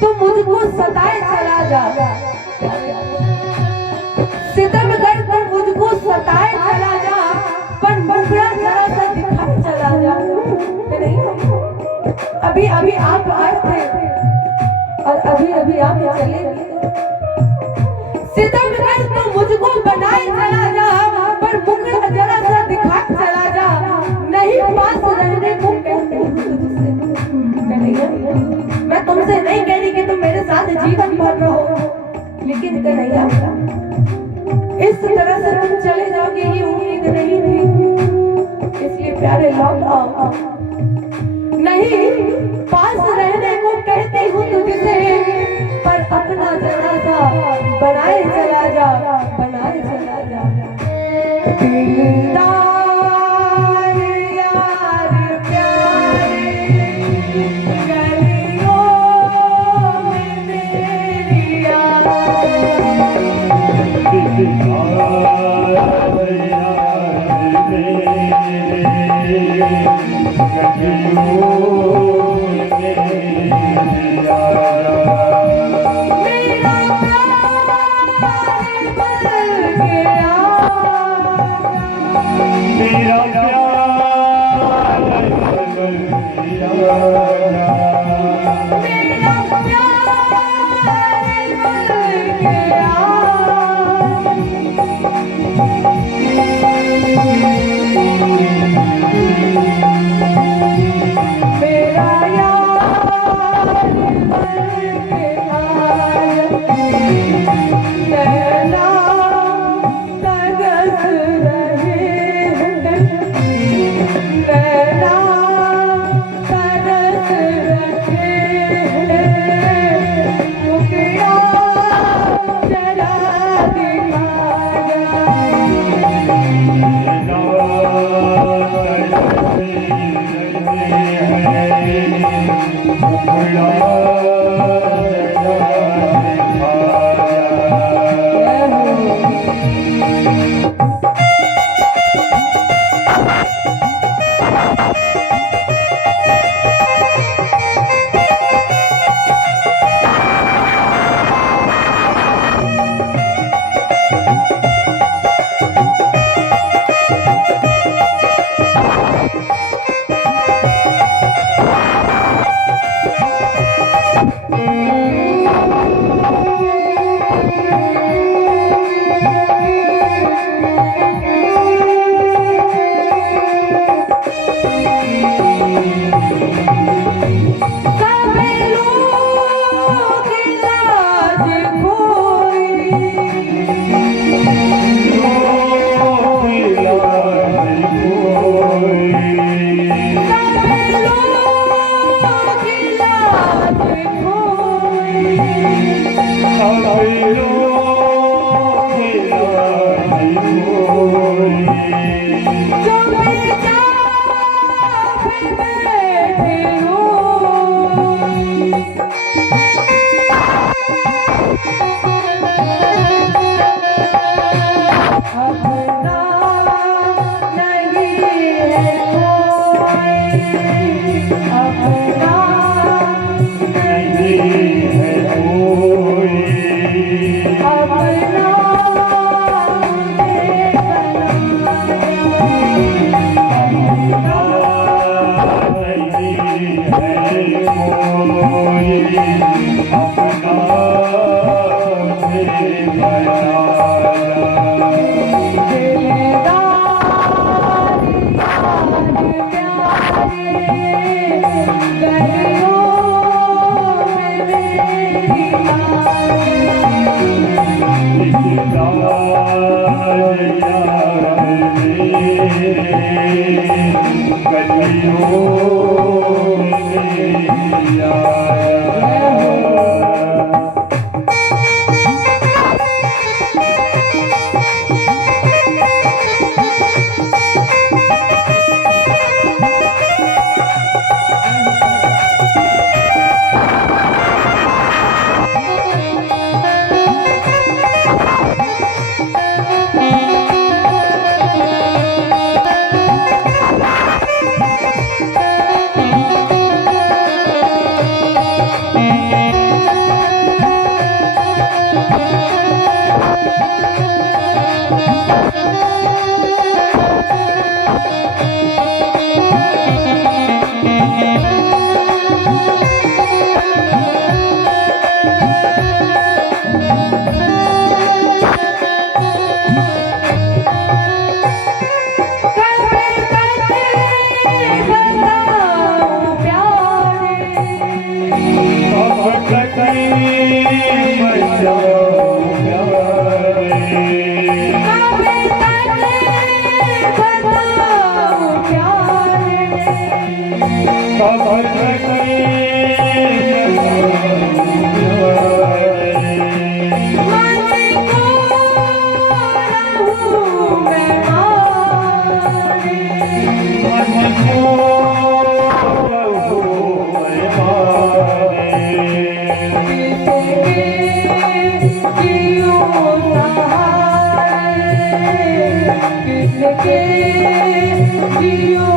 तुम मुझको सताए चला जा, सितमगर तुम मुझको सताए चला जा, पर मुखड़ा जरा सा दिखाए चला जा। अभी अभी आप आए थे और अभी अभी आप चले गए। सितमगर तुम मुझको बनाए चला जा, पर मुखड़ा जरा सा दिखाए चला जा, नहीं पास रहने को कहते हो तुझसे। मैं तुमसे नहीं कह रही कि तुम मेरे साथ जीवन भर रहो, लेकिन कन्हैया इस तरह से तुम चले जाओगे ये उम्मीद नहीं थी, इसलिए प्यारे लौट आओ। नहीं पास रहने को कहती हूँ तुझसे, पर अपना जरा सा बनाए चला जा, बनाए चला जा। दिलदार यार प्यारे जियो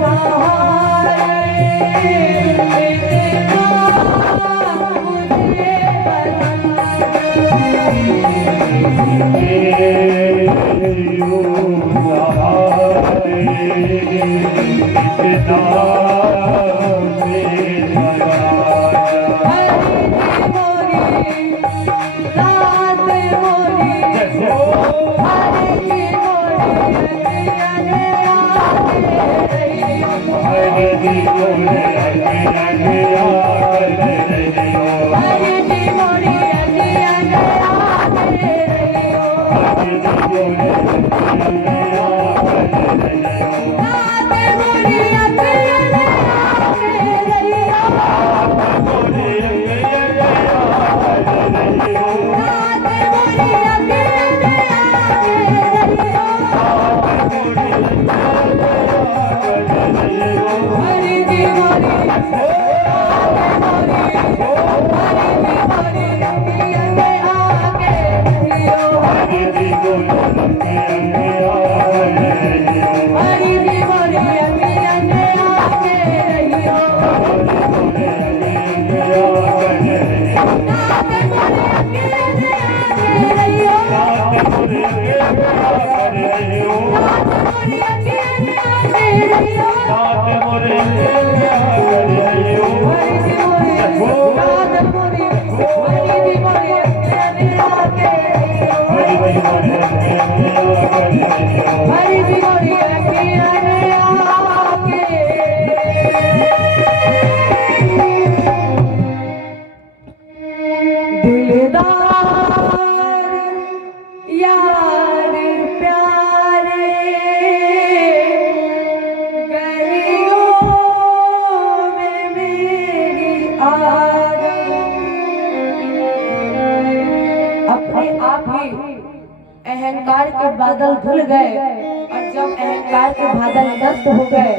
सहारे इतना मुझे अहंकार के बादल धुल गए और जब अहंकार के बादल नष्ट हो गए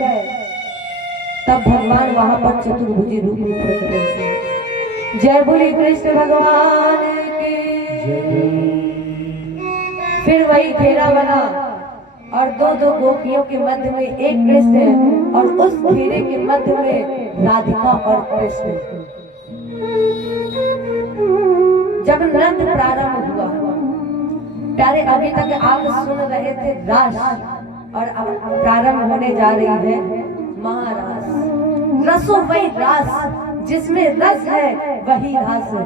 तब भगवान वहां पर चतुर्भुजी रूप में प्रकट हुए। जय बोली कृष्ण भगवान की। फिर वही घेरा बना और दो गोपियों के मध्य में एक कृष्ण और उस घेरे के मध्य में राधिका और कृष्ण। जब नृत्य प्रारंभ हुआ, प्यारे अभी तक आप सुन रहे थे रास और अब प्रारंभ होने जा रही है महारास। रसो वही रास जिसमें रस है वही रास है।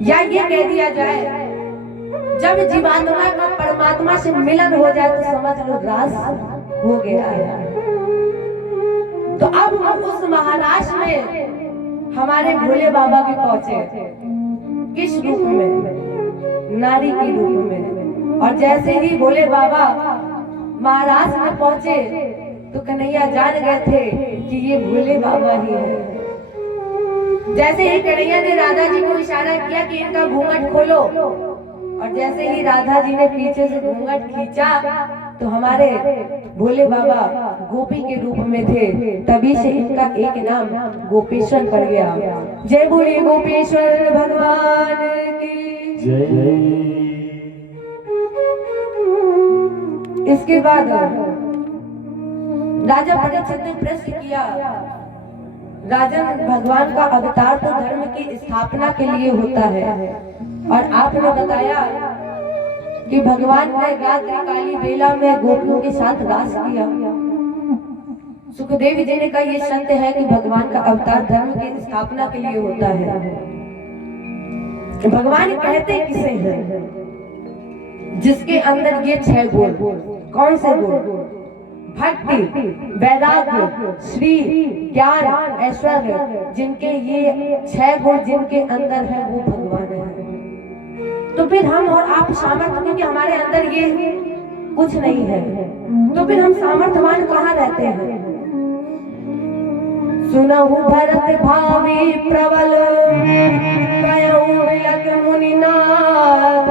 या ये कह दिया जाए जब जीवात्मा का परमात्मा से मिलन हो जाए तो समझ लो रास हो गया है। तो अब हम उस महारास में हमारे भोले बाबा भी पहुंचे। किस रूप में? नारी के रूप में। और जैसे ही भोले बाबा महाराज में पहुंचे तो कन्हैया जान गए थे कि ये भोले बाबा ही है। जैसे ही कन्हैया ने राधा जी को इशारा किया कि इनका घूंघट खोलो और जैसे ही राधा जी ने पीछे से घूंघट खींचा तो हमारे भोले बाबा गोपी के रूप में थे। तभी से इनका एक नाम गोपेश्वर पड़ गया। जय बोले गोपेश्वर भगवान की। इसके बाद राजा परीक्षित ने प्रश्न किया, राजन भगवान का अवतार तो धर्म की स्थापना के लिए होता है और आपने बताया कि भगवान ने रात्रि काली बेला में गोपियों के साथ रास किया। सुखदेव जी ने कहा यह सत्य है कि भगवान का अवतार धर्म की स्थापना के लिए होता है। भगवान कहते किसे हैं? जिसके अंदर ये 6 गुण। कौन से गुण? भक्ति, वैराग्य, श्री, ज्ञान, ऐश्वर्य। जिनके ये 6 गुण जिनके अंदर है वो भगवान है। तो फिर हम और आप सामर्थ्य, क्योंकि हमारे अंदर ये कुछ नहीं है, तो फिर हम सामर्थ्यवान कहाँ रहते हैं? सुनहु भरत भावी प्रबल कयहु बिलक मुनिनाथ।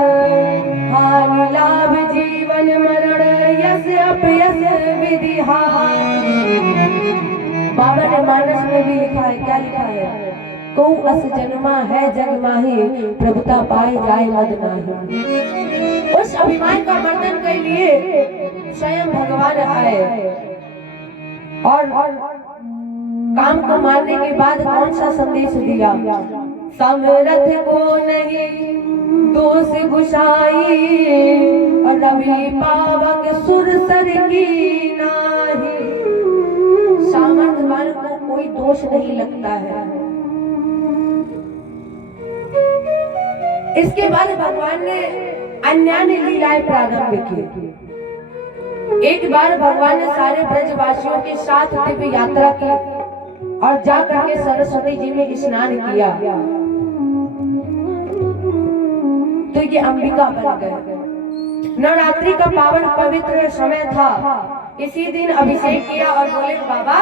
हानि लाभ जीवन मरण यस अपयस विधिहार। बाबा ने मानस में भी लिखा है, क्या लिखा है? को अस जन्मा है जग माही, प्रभुता पाए जाए मद नाही। उस अभिमान का वर्णन के लिए स्वयं भगवान आए और काम को मारने के बाद कौन सा संदेश दिया? समरथ को नहीं दोष गुसाई और रवि पावक सुरसर की नाही। सामर्थ्यवान को कोई दोष नहीं लगता है। इसके बाद भगवान ने अन्य लीलाएं प्रारंभ की। एक बार भगवान ने सारे ब्रजवासियों के साथ दिव्य यात्रा की और जाकर के सरस्वती जी में स्नान किया तो ये अंबिका बन गए। नवरात्रि का पावन पवित्र समय था। इसी दिन अभिषेक किया और बोले बाबा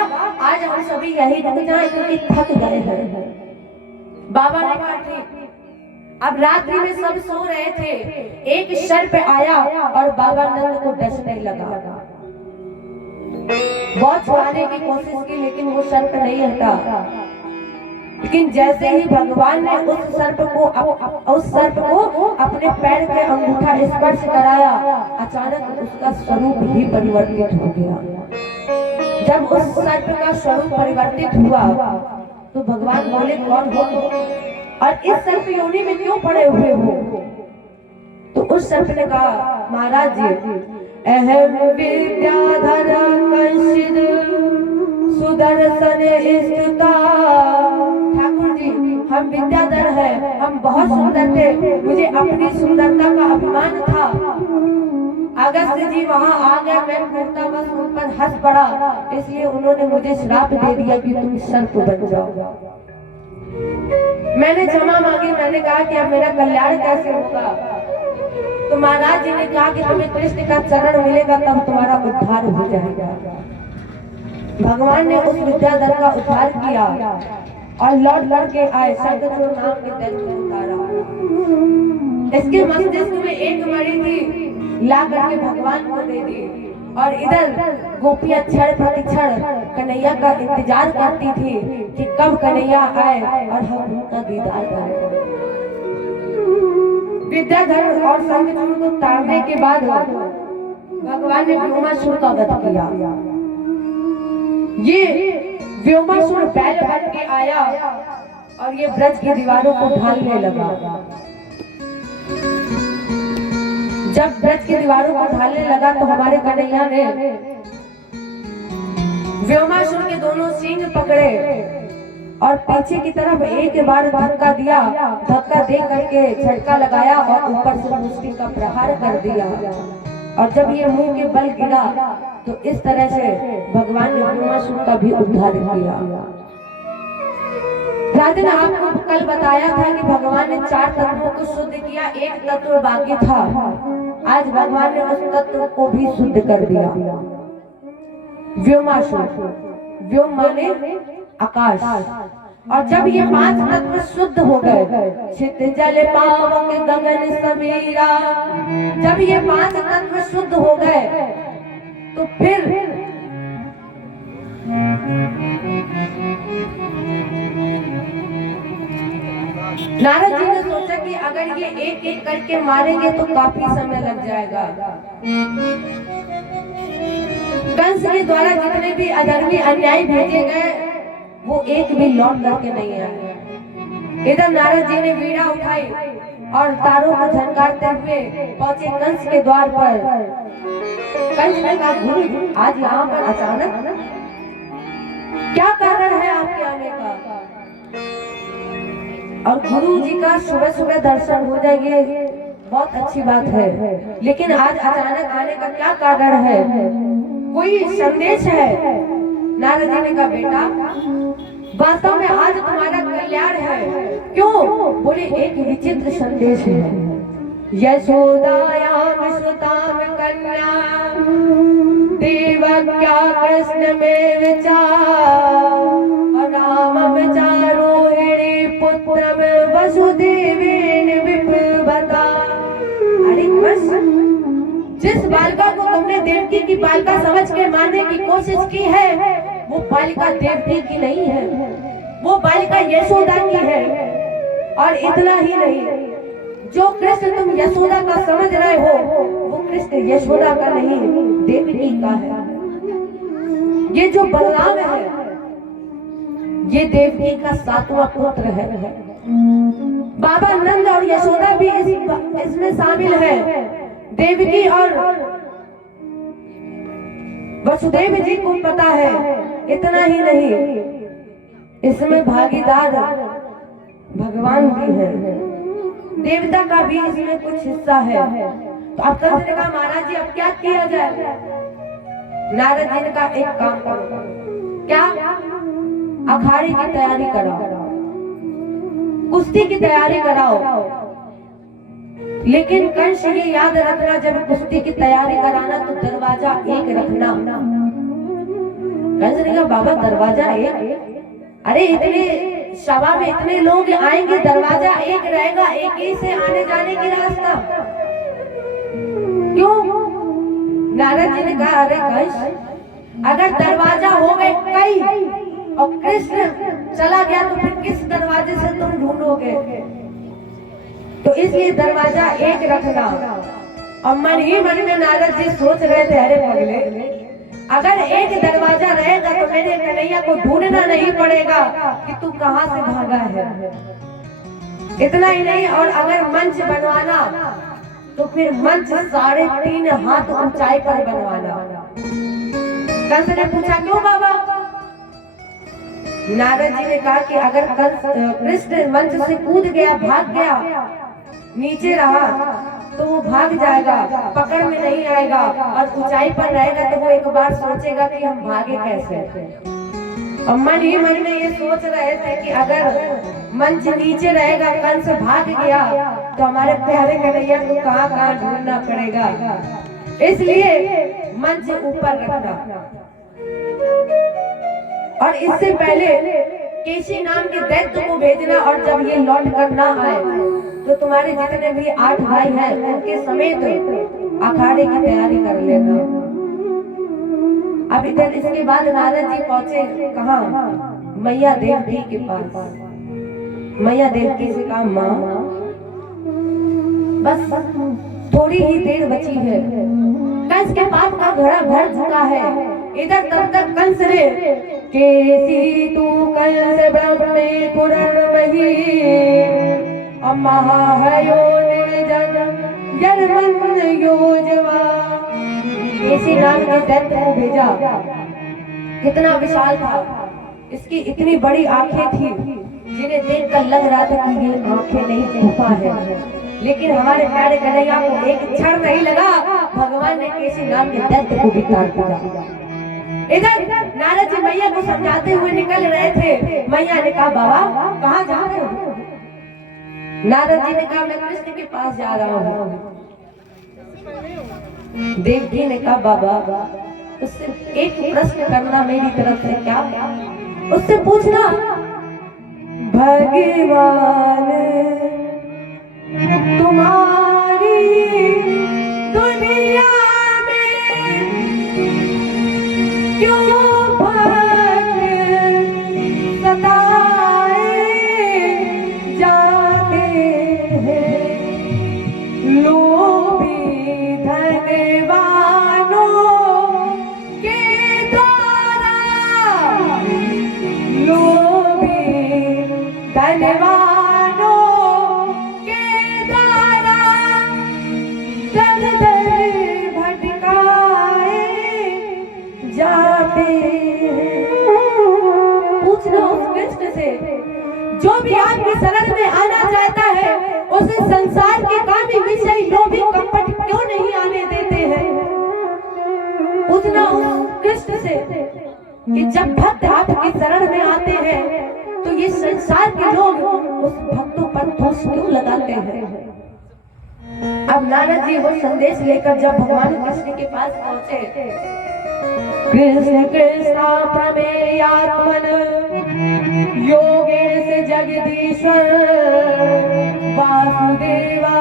आज हम सभी यही रुक जाएं क्योंकि थक गए हैं। बाबा ने कहा ठीक। अब रात्रि में सब सो रहे थे, एक सर्प आया और बाबा नंद को डसने लगा। बहुत छुड़ाने की कोशिश की लेकिन वो सर्प नहीं हटा। लेकिन जैसे ही भगवान ने उस सर्प को अपने पैर के अंगूठा स्पर्श कराया, अचानक उसका स्वरूप ही परिवर्तित हो गया। जब उस सर्प का स्वरूप परिवर्तित हुआ तो भगवान बोले कौन हो और इस सर्प योनि में क्यों पड़े हुए हो? तो उस सर्प ने कहा महाराज जी अहम विद्याधर कंसिद सुदर्शन स्थिता। ठाकुर जी हम विद्याधर हैं, हम बहुत सुंदर थे, मुझे अपनी सुंदरता का अभिमान था। अगस्त्य जी वहां आ गए, मैं क्रूरता बस उन पर हंस पड़ा, इसलिए उन्होंने मुझे श्राप दे दिया कि तुम सर्प बन जाओ। मैंने क्षमा मांगी, मैंने कहा कि अब मेरा कल्याण कैसे होगा? तो महाराज जी ने कहा कि तुम्हें कृष्ण का चरण मिलेगा तब तुम्हारा उद्धार हो जाएगा। भगवान ने उस विद्याधर का उद्धार किया और लौट के आए, शंखचूड़ नाम के दैत्य को उतारा। इसके मस्तिष्क में एक मणि थी, ला करके भगवान को दे दी और इधर गोपियां क्षण प्रतिक्षण कन्हैया का इंतजार करती थी कि कब कन्हैया आए और हम उनका दीदार करें। विद्याधर और शंखचूड़ को ताड़ने के बाद भगवान ने व्योमासुर का वध किया। ये व्योमासुर बैल बन के आया और ये ब्रज की दीवारों को ढालने लगा। जब ब्रज की दीवारों को ढालने लगा तो हमारे कन्हैया ने व्योमासुर के दोनों सींग पकड़े और पीछे की तरफ एक बार धक्का दिया, धक्का दे करके झटका लगाया और ऊपर से मुष्टि का प्रहार कर दिया। और जब ये मुंह के बल गिरा तो इस तरह से भगवान ने व्योमासुर का भी उद्धार किया। राजन आपको कल बताया था कि भगवान ने 4 तत्वों को शुद्ध किया, एक तत्व बाकी था। आज भगवान ने उस तत्व को भी शुद्ध कर दिया। व्योमासुर, व्योम माने आकाश। और जब ये 5 तत्व शुद्ध हो गए, छित जल पावक गगन समीरा, जब ये 5 तत्व शुद्ध हो गए तो फिर नारद जी ने सोचा कि अगर ये एक एक करके मारेंगे तो काफी समय लग जाएगा। कंस के द्वारा जितने भी अधर्मी अन्यायी भेजे गए वो एक भी लौट करके नहीं आए। इधर नारद जी ने वीणा उठाई और तारों को झनकारते हुए पहुंचे कंस के द्वार पर। कंस ने कहा गुरु आज यहाँ पर अचानक क्या कारण है आपके आने का? और गुरु जी का सुबह सुबह दर्शन हो जाएंगे, बहुत अच्छी बात है, लेकिन आज अचानक आने का क्या कारण है? कोई संदेश है? नारद जी ने कहा बेटा वास्तव में आज तुम्हारा कल्याण है। क्यों? बोले एक विचित्र संदेश है। यशोदायाम सुताम कन्या देवक्या कृष्ण में विचार रामम चारोहिणी पुत्रम वसुदेवेन विप्लवता। अरे बस जिस बालिका को तुमने देवकी की बालिका समझ के मारने की कोशिश की है वो बालिका देवकी की नहीं है, वो बालिका यशोदा की है। और इतना ही नहीं, जो कृष्ण तुम यशोदा का समझ रहे हो वो कृष्ण यशोदा का नहीं, देवी होता है। ये जो बलराम है ये देवकी का 7वां पुत्र है। बाबा नंद और यशोदा भी इसमें शामिल है। देवकी और वसुदेव जी को पता है। इतना ही नहीं, इसमें भागीदार भगवान भी है, देवता का भी इसमें कुछ हिस्सा है। तो अब कंस ने कहा महाराज जी अब क्या किया जाए? नारद जी ने कहा एक काम करो, क्या? अखाड़े की तैयारी कराओ, कुश्ती की तैयारी कराओ। लेकिन कंस ये याद रखना, जब कुश्ती की तैयारी कराना तो दरवाजा एक रखना। कंस ने कहा बाबा दरवाजा एक? अरे इतने सभा में इतने लोग आएंगे, दरवाजा एक रहेगा, एक ही से आने जाने की रास्ता क्यों? नारद जी ने कहा अरे कंस अगर दरवाजा हो गए कई और कृष्ण चला गया तो फिर किस दरवाजे से तुम ढूंढोगे? तो इसलिए दरवाजा एक रखना। और मन ही मन में नारद जी सोच रहे थे अरे पगले, अगर एक दरवाजा रहेगा तो मेरे कन्हैया को ढूंढना नहीं पड़ेगा कि तू कहां से भागा है। इतना ही नहीं, और अगर मंच बनवाना तो फिर मंच 3.5 हाथ ऊंचाई पर बनवाना। कंस ने पूछा क्यों बाबा? नारद जी ने कहा कि अगर कृष्ण मंच से कूद गया, भाग गया, नीचे रहा तो वो भाग जाएगा, पकड़ में नहीं आएगा, और ऊंचाई पर रहेगा तो वो एक बार सोचेगा कि हम भागे कैसे। और मन ही मन में ये सोच रहे थे कि अगर मंच नीचे रहेगा, कंस भाग गया तो हमारे प्यारे कन्हैया को कहाँ ढूंढना पड़ेगा। इसलिए मंच ऊपर रखना। और इससे पहले केशी नाम के दैत्य को भेजना, और जब ये लौट कर ना आए तो तुम्हारे जितने भी 8 भाई हैं उनके समेत अखाड़े की तैयारी कर लेना। अब इधर इसके बाद नारद जी पहुंचे कहाँ? मैया देवकी के पास। मैया देवकी से कहा माँ बस थोड़ी ही देर बची है, कंस के पाप का घड़ा भर चुका है। इधर तब तक कंस ने केसी तू कंस ब्रह्मे कुरणमही महायो निर्जन जन्मन योजवा। केसी नाम के दैत्य को भेजा। कितना विशाल था, इसकी इतनी बड़ी आंखें थी जिन्हें देखकर लग रहा था कि ये आंखें नहीं गुफा है। लेकिन हमारे प्यारे कन्हैया को एक क्षण नहीं लगा, भगवान ने केसी नाम के दैत्य को भी तार दिया। इधर नारद जी मैया को समझाते हुए निकल रहे थे। मैया ने कहा बाबा कहाँ जा रहे हो? नारद जी ने कहा मैं कृष्ण के पास जा रहा हूँ। देवकी ने कहा बाबा उससे एक प्रश्न करना मेरी तरफ से, क्या? उससे पूछना भगवान तुम्हारी दुनिया में क्यों भक्त सताए जाते हैं? लोभी धनवानों के द्वारा, लोभी धनवानों के द्वारा दर दर भटकाए जाते हैं। पूछना उस कृष्ण से जो भी आपकी शरण में आना चाहता है उसे संसार के कामी विषय लोभी कपट क्यों नहीं आने देते हैं। पूछना उस कृष्ण से कि जब भक्त आपकी शरण में आते हैं तो ये संसार के लोग उस भक्तों पर दोष क्यों लगाते हैं। अब नारद जी वो संदेश लेकर जब भगवान कृष्ण के पास पहुंचे, कृष्ण कृष्ण प्रमेयात्मन योगेश जगदीश्वर वासुदेवाखिलावश्य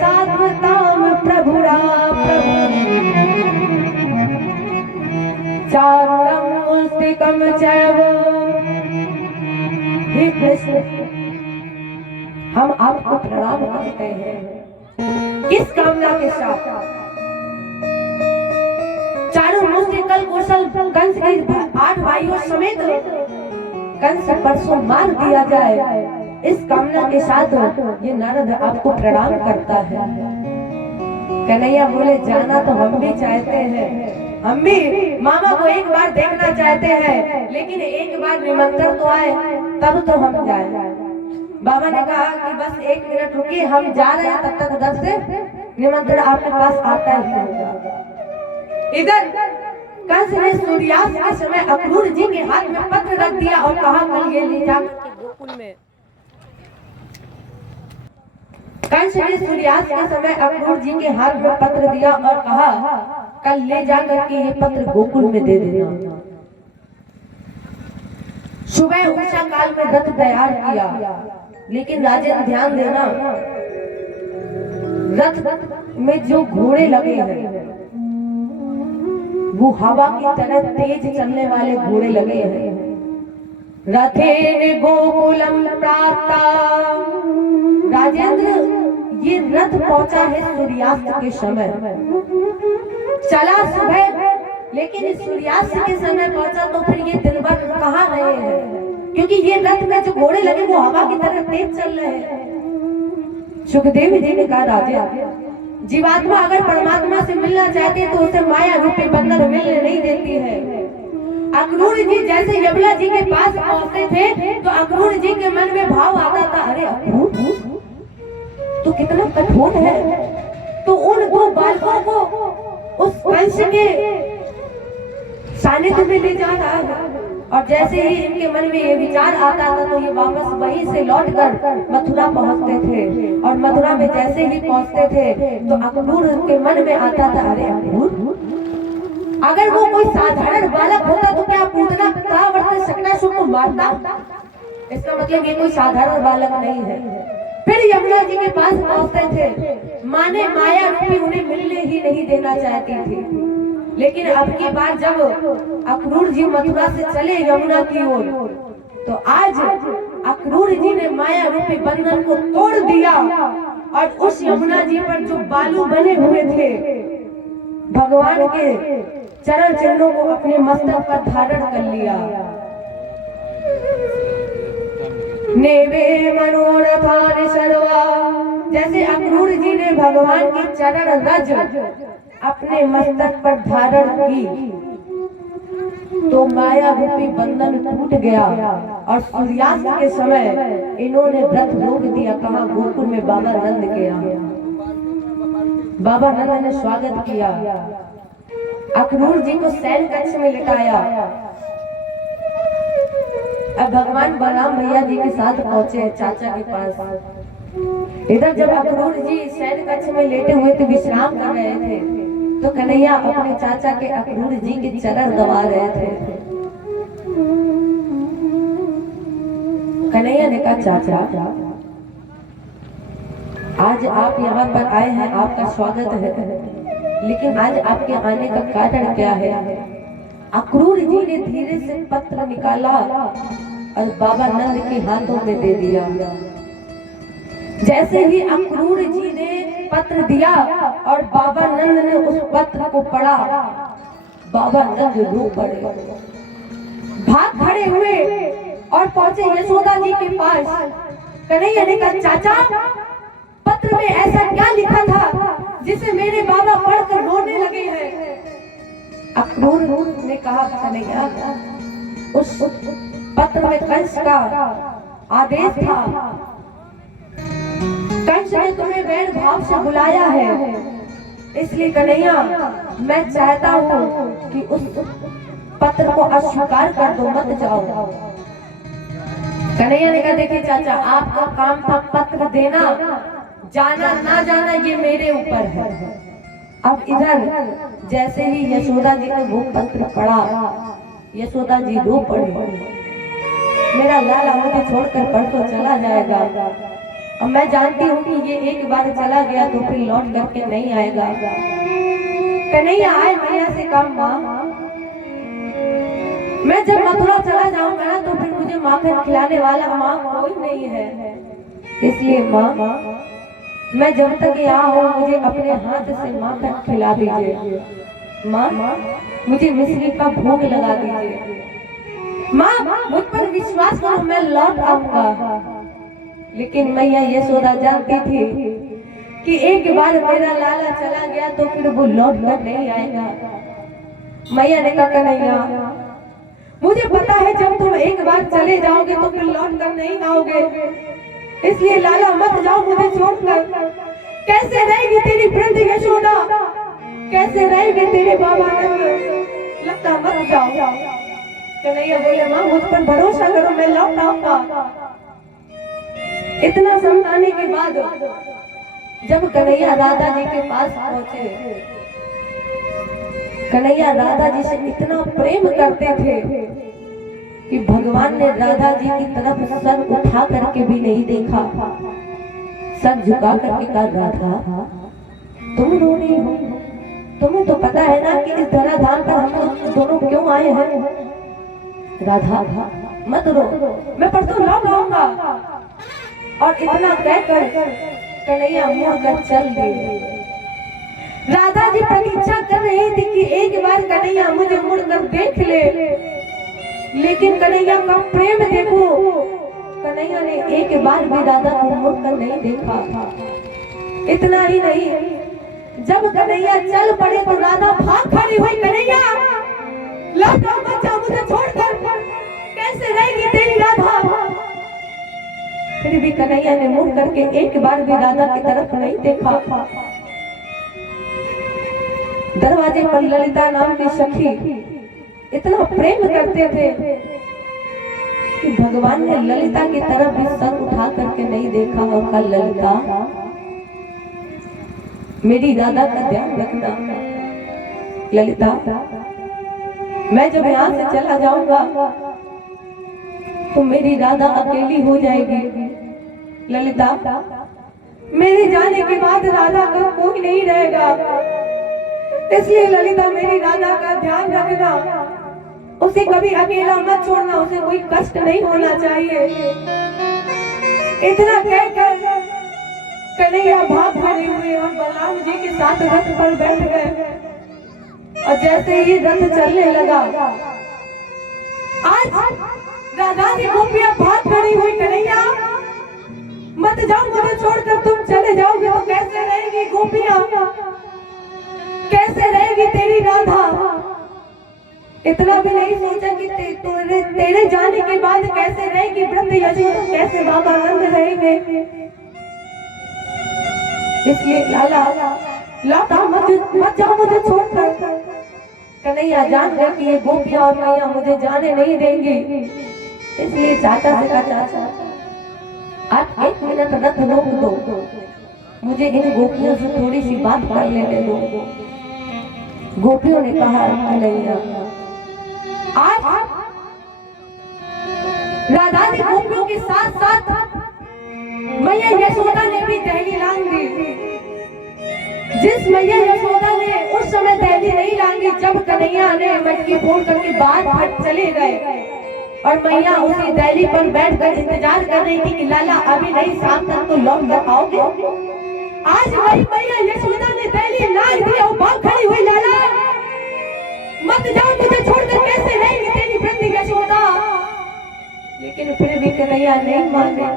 सात्वताम प्रभुरा चारुणं मुष्टिकं चैव। हे कृष्ण हम आपको प्रणाम करते हैं। किस कामना के साथ? कंस के 8 भाइयों समेत कंस परसों मार दिया जाए, इस कामना के साथ ये नारद आपको प्रणाम करता है। कन्हैया बोले जाना तो हम भी चाहते हैं, हम भी मामा को एक बार देखना चाहते हैं, लेकिन एक बार निमंत्रण तो आए तब तो हम जाए। बाबा ने कहा कि बस 1 मिनट रुकिए, हम जा रहे हैं, तब तक उधर से निमंत्रण आपके पास आता ही होगा। इधर कंस ने सूर्यास्त के समय अक्रूर जी के हाथ में पत्र रख दिया और कहा कल ये ले जाकर गोकुल में। कंस ने सूर्यास्त के समय अक्रूर जी के हाथ में पत्र दिया और कहा कल ले जाकर के ये पत्र गोकुल में दे देना। सुबह उषा काल में रथ तैयार किया, लेकिन राजन ध्यान देना, रथ में जो घोड़े लगे हैं वो हवा की तरह तेज चलने वाले घोड़े लगे हैं। रथेन गोकुलम प्राप्ता, राजेंद्र ये रथ पहुंचा है सूर्यास्त के समय, चला सुबह, लेकिन इस सूर्यास्त के समय पहुंचा तो फिर ये दिन भर कहाँ रहे हैं, क्योंकि ये रथ में जो घोड़े लगे वो हवा की तरह तेज चल रहे हैं। सुखदेव जी ने कहा राजा, जीवात्मा अगर परमात्मा से मिलना चाहती है तो उसे माया रूपी बंधन मिलने नहीं देती है। अक्रूर जी जैसे यमला जी के पास पहुंचते थे तो अक्रूर जी के मन में भाव आता था, अरे अक्रूर तो कितना कठोर है, तो उन 2 बालकों को उस कंस के सानिध्य में ले जा रहा है। और जैसे ही इनके मन में ये विचार आता था तो ये वापस वहीं से लौटकर मथुरा पहुंचते थे, और मथुरा में जैसे ही पहुंचते थे तो अक्रूर के मन में आता था, अरे अक्रूर अगर वो कोई साधारण बालक होता तो क्या पूतना प्रवर्त शक्नासुर को मारता, इसका मतलब ये कोई साधारण बालक नहीं है। फिर यमुना जी के पास पहुंचते थे, माने माया रूपी उन्हें मिलने ही नहीं देना चाहती थी। लेकिन अब की बार जब अक्रूर जी मथुरा से चले यमुना की ओर, तो आज अक्रूर जी ने माया रूपी बंधन को तोड़ दिया और उस यमुना जी पर जो बालू बने हुए थे भगवान के चरण चिन्हों को अपने मस्तक पर धारण कर लिया। नेवे मनोरथानि सर्वा, जैसे अक्रूर जी ने भगवान की चरण रज अपने मस्तक पर धारण की तो माया रूपी बंधन टूट गया और सूर्यास्त के समय इन्होंने व्रत रोक दिया। कहा गोकुल में बाबा नंद के यहाँ, बाबा नंद ने स्वागत किया, अक्रूर जी को शयन कक्ष में लिटाया। अब भगवान बलराम भैया जी के साथ पहुंचे चाचा के पास। इधर जब अक्रूर जी शयन कक्ष में लेटे हुए थे, विश्राम कर रहे थे, तो कन्हैया अपने चाचा के अक्रूर जी के चरण दबा रहे थे। कन्हैया ने कहा चाचा आज आप यहाँ पर आए हैं, आपका स्वागत है, लेकिन आज आपके आने का कारण क्या है? अक्रूर जी ने धीरे से पत्र निकाला और बाबा नंद के हाथों में दे दिया। जैसे ही अक्रूर जी ने पत्र दिया और बाबा नंद ने उस पत्र को पढ़ा, बाबा नंद रो पड़े, भाग खड़े हुए और पहुंचे यशोदा जी के पास। कन्हैया ने कहा चाचा पत्र में ऐसा क्या लिखा था जिसे मेरे बाबा पढ़कर रोने लगे हैं? अक्रूर ने कहा कन्हैया उस पत्र में कंस का आदेश था, कंस ने तुम्हें वैर भाव से बुलाया है, इसलिए कन्हैया मैं चाहता हूँ कि उस पत्र को अस्वीकार कर दो, मत जाओ। कन्हैया ने कहा देखिए चाचा आपका काम था पत्र देना, जाना ना जाना ये मेरे ऊपर है। अब इधर जैसे ही यशोदा जी ने वो पत्र पढ़ा, यशोदा जी रो पड़े, मेरा लाला मुझे छोड़कर परसों चला जाएगा, और मैं जानती हूँ कि ये एक बार चला गया तो फिर लौट करके नहीं आएगा। कन्हैया आए मैया से कम माँ, मैं जब मथुरा चला जाऊंगा ना तो फिर मुझे माखन खिलाने वाला माँ कोई नहीं है, इसलिए माँ मैं जब तक यहाँ हूँ मुझे अपने हाथ से माखन खिला दीजिए। माँ मुझे मिश्री का भोग लगा दीजिए। माँ मुझ पर विश्वास करो, मैं लौट आऊंगा। लेकिन मैया यशोदा जानती थी कि एक बार मेरा लाला चला गया तो फिर वो लौट कर नहीं आएगा। मैया ने कहा कन्हैया मुझे पता है जब तुम एक बार चले जाओगे तो फिर लौट कर नहीं आओगे, इसलिए लाला मत जाओ मुझे छोड़कर। कैसे रहेगी तेरी वृद्ध यशोदा, कैसे रहेगी तेरे बाबा नंद, लगता मत जाओ। कन्हैया बोले माँ मुझ पर भरोसा करो, मैं लौट आऊंगा। इतना समझाने के बाद जब कन्हैया राधा जी के पास पहुंचे, कन्हैया राधा जी से इतना प्रेम करते थे कि भगवान ने राधा जी की तरफ सर उठा करके भी नहीं देखा, सर झुका करके कहा राधा तुम रो रही हो, तुम्हें तो पता है ना कि इस धराधाम पर हम लोग दोनों क्यों आए हैं। राधा मत रो, मैं परसों लौट आऊंगा। और इतना कहकर कन्हैया मुड़ कर चल दिए। राधा जी प्रतीक्षा कर रही थी कि एक बार कन्हैया मुझे मुड़कर देख ले, लेकिन कन्हैया का प्रेम देखो, कन्हैया ने एक बार भी राधा को मुड़कर नहीं देखा। इतना ही नहीं, जब कन्हैया चल पड़े तो राधा भाग खड़ी हुई, कन्हैया लौट आओ मत जाओ मुझे छोड़कर, कैसे रहेगी तेरी राधा। फिर भी कन्हैया ने मुड़ करके एक बार भी राधा की तरफ नहीं देखा। दरवाजे पर ललिता नाम की सखी इतना प्रेम करते थे कि भगवान ने ललिता की तरफ भी सर उठा करके नहीं देखा और कहा ललिता मेरी राधा का ध्यान रखना। ललिता मैं जब यहाँ से चला जाऊंगा तो मेरी राधा अकेली हो जाएगी। ललिता मेरे जाने के बाद राधा का कोई नहीं रहेगा, इसलिए ललिता मेरी राधा का ध्यान रखना, उसे कभी अकेला मत छोड़ना, उसे कोई कष्ट नहीं होना चाहिए। इतना कहकर कन्हैया भाग खड़े हुए और बलराम जी के साथ रथ पर बैठ गए। और जैसे ही रथ चलने लगा, आज राधा की गोपियां भाग खड़ी हुई, कन्हैया मत जाओ मुझे छोड़कर, तुम चले जाओगे तो कैसे रहेगी गोपियां, कैसे रहेगी तेरी राधा। इतना भी नहीं सोचा कि तेरे जाने के बाद कैसे रहेगी वृद्ध यशोदा, कैसे बाबा नंद रहेंगे। इसलिए लाला लौटा मत जाओ मुझे छोड़कर। कन्हैया जान गए कि ये गोपियां और मैया मुझे जाने नहीं देंगी, इसलिए चाचा से कहा चाचा आप एक मिनट रथ रोक दो, मुझे इन गोपियों से थोड़ी सी बात कर लेने दो। गोपियों ने कहा कन्हैया आज राधा जी गोपियों के साथ साथ मैया यशोदा ने भी दहली लांग दी। जिस मैया यशोदा ने उस समय दहली नहीं लांगी जब कन्हैया ने मटकी फोड़ करके बाहर हट चले गए, और मैया उसी दहली पर बैठकर इंतजार कर रही थी कि लाला अभी नहीं, शाम तक तो लौट कर आओगे। आज वही मैया यशोदा ने दहली लांग दी और भाग खड़ी हुई, लाला मत जाओ मुझे छोड़कर, कैसे रहेगी तेरी वृद्ध यशोदा। लेकिन फिर भी कन्हैया नहीं माने।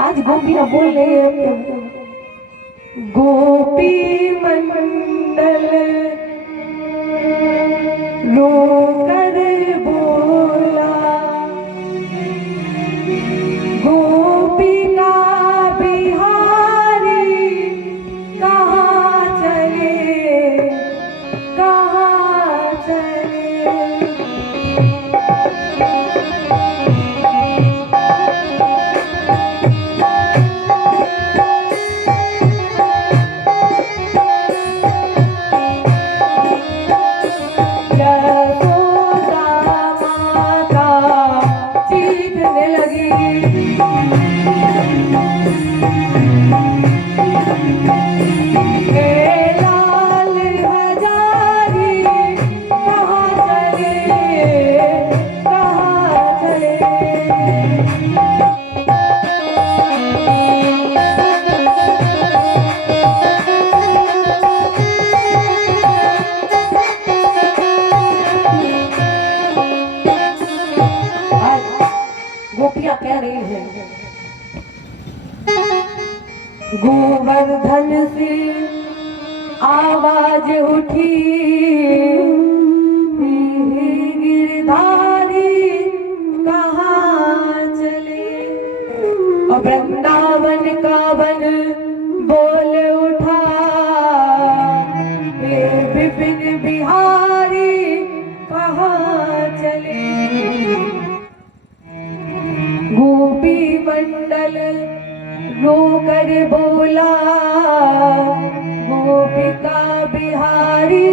आज गोपियां बोल रही है गोपी मंडल रोकर बोला, गोपिका बिहारी कहाँ चले, कहाँ चले। गोवर्धन से आवाज उठी, गिरधारी कहाँ चले। और वृंदावन का वन बोल उठा, हे विपिन बिहारी कहाँ चले। गोपी मंडल रो कर बोला, गोपिका बिहारी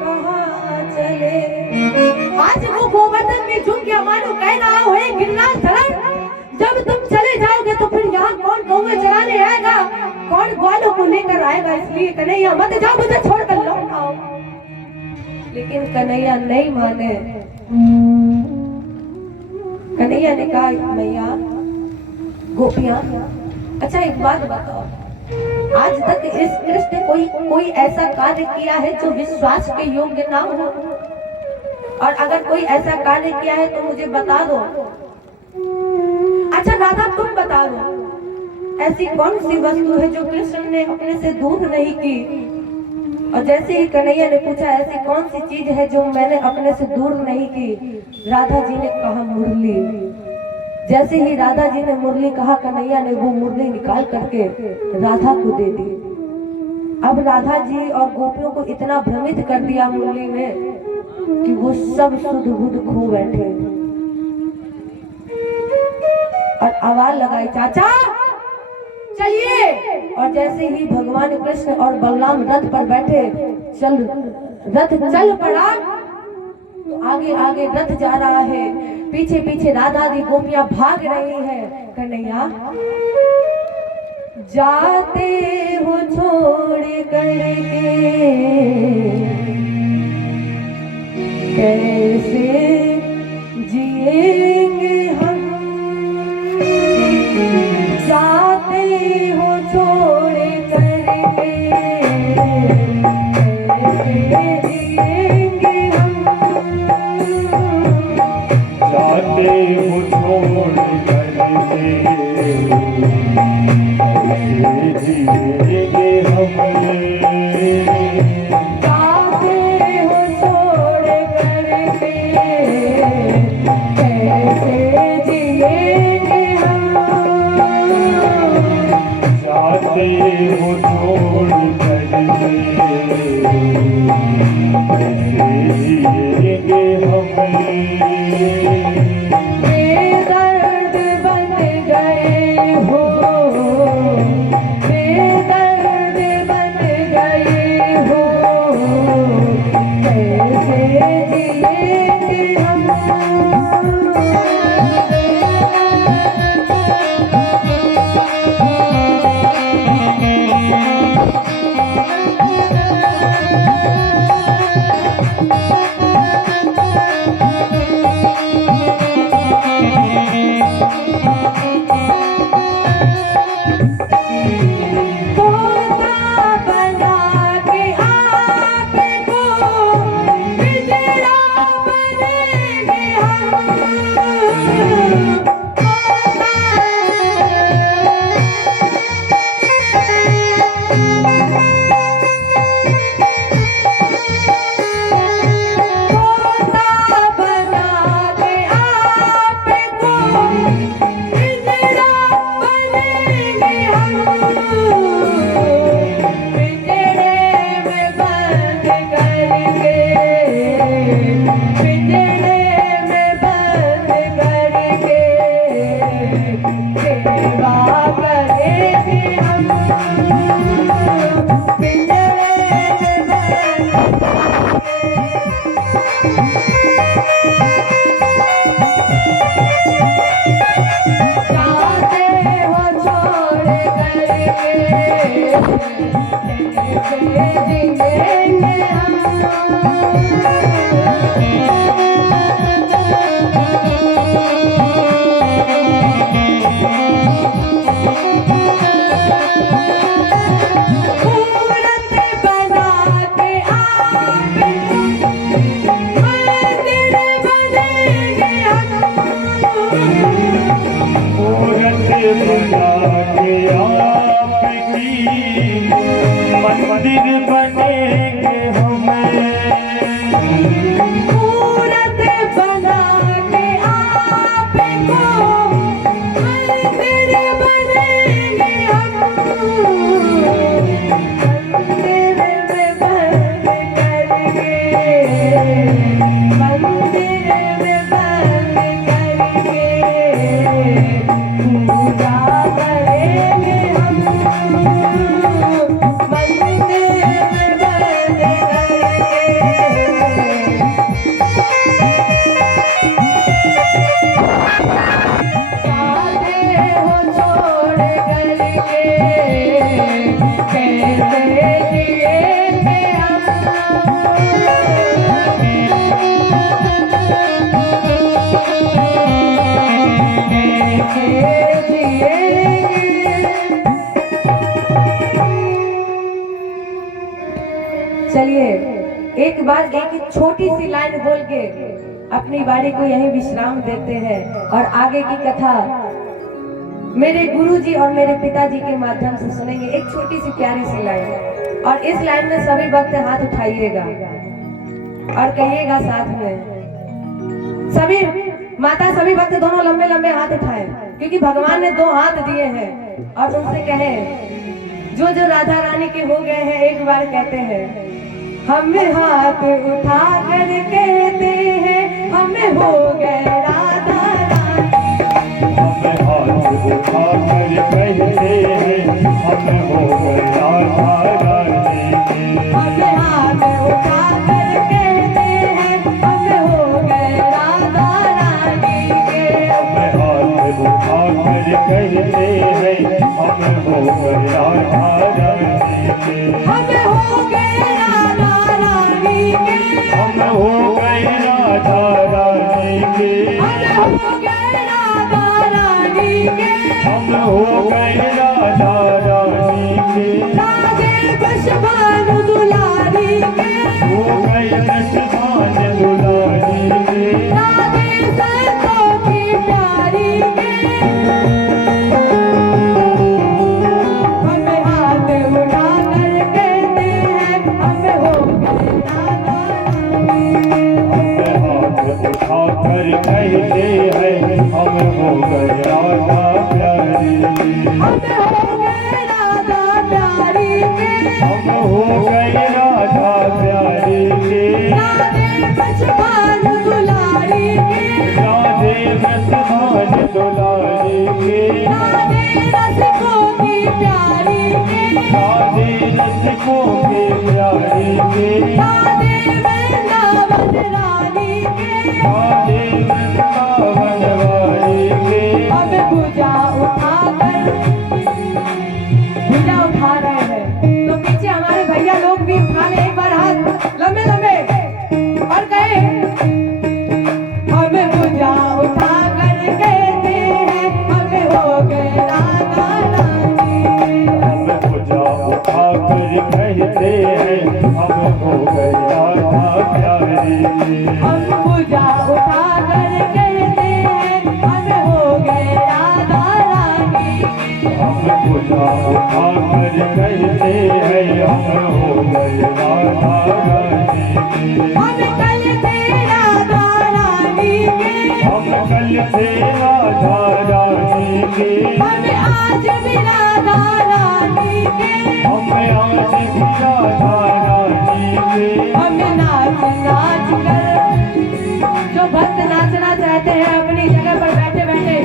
कहाँ चले। आज वो गोवर्धन में झुक के मानो कह रहा हो, गिरनार धरण जब तुम चले जाओगे तो फिर यहाँ कौन कौवे चराने आएगा, कौन ग्वालों को लेकर आएगा। इसलिए कन्हैया मत जाओ, मुझे छोड़कर लौट आओ। लेकिन कन्हैया नहीं माने। कन्हैया ने कहा, मैया गोपियां, अच्छा एक बात बताओ, आज तक इस कृष्ण ने कोई ऐसा कार्य किया है जो विश्वास के योग्य ना हो? और अगर कोई ऐसा कार्य किया है तो मुझे बता दो। अच्छा राधा तुम बता दो, ऐसी कौन सी वस्तु है जो कृष्ण ने अपने से दूर नहीं की? और जैसे ही कन्हैया ने पूछा ऐसी कौन सी चीज है जो मैंने अपने से दूर नहीं की, राधा जी ने कहा मुरली। जैसे ही राधा जी ने मुरली कहा, कन्हैया ने वो मुरली निकाल करके राधा को दे दी। अब राधा जी और गोपियों को इतना भ्रमित कर दिया मुरली में कि वो सब सुध बुध खो बैठे और आवाज लगाई, चाचा चलिए। और जैसे ही भगवान कृष्ण और बलराम रथ पर बैठे, रथ चल पड़ा, तो आगे आगे रथ जा रहा है, पीछे पीछे राधा दी गोपियां भाग रही है। कन्हैया जाते हो छोड़ करके, कैसे जिएंगे हम। जाते हो छोड़ करके, कैसे जिएंगे हम। जाते हो छोड़ करके, कैसे जिएंगे हम। जाते हो छोड़ करके, कैसे जिएंगे हम। जाते हो छोड़ करके, कैसे जिएंगे हम। बेदर्द बन गए हो, बेदर्द बन गए हो, कैसे जिएंगे हम। बना के आप एक बार एक छोटी सी लाइन बोल के अपनी बारी को यही विश्राम देते हैं और आगे की कथा मेरे गुरुजी और मेरे पिताजी के माध्यम से सुनेंगे। एक छोटी सी प्यारी सी लाइन, और इस लाइन में सभी भक्त हाथ उठाइएगा और कहिएगा साथ में सभी माता सभी भक्त दोनों लंबे लंबे हाथ उठाएं, क्योंकि भगवान ने 2 हाथ दिए हैं और उनसे कहें जो जो राधा रानी के हो गए हैं एक बार कहते हैं हमें हाथ उठा कर कहते हैं हमें हो गए राधा रानी। हमें हाथ उठा कर कहते हैं हमें हो गए राधा रानी के। हमें हाथ उठा कर कहते हैं हमें हो गए राधा रानी के। हमें हाथ उठा कर कहते हैं हमें हो गए राधा रानी के। हमें हो गए राधा रानी के। हम हो गए राधा रानी के। हमें हो गए राधा रानी के। हम हो गए राधा रानी के। राधे बशभानु दुलारी के। हो गए बशभान दुलारी के। राधे संतों की प्यारी के। हमें हाथ उठा कर कहते हैं हमें हो गए राधा रानी। हमें हाथ उठा कर कहते हैं हम हो गए राधा प्यारी के। हमें हो गए राधा प्यारी के। हम हो गए राधा प्यारी के। राधे बशभानु दुलारी के। राधे बशभान दुलारी के। राधे रसिकों की प्यारी के। राधे रसिकों के प्यारी के। राधे वृंदावन रानी के। राधे वृंदावन वाली के। हमें भुजा उठा रहे हैं तो पीछे हमारे भैया लोग भी उठा ले एक बार हाथ लंबे लंबे और कहे हमें भुजा उठा कर कहते हैं हमें हो गए राधा रानी। हम पूजा उठा कर कहते हैं हम हो गए राधा प्यारी के। हम भुजा उठा कर कहते हैं हमें हो गए राधा रानी। हम पूजा उठा कर कहते हैं हम हो गए राधा रानी के। हम कल थे राधा रानी के। हम कल थे राधा रानी के। हम आज भी राधा रानी के। हम आज भी राधा रानी के। हम नाच नाच कर जो भक्त नाचना चाहते हैं अपनी जगह पर बैठे बैठे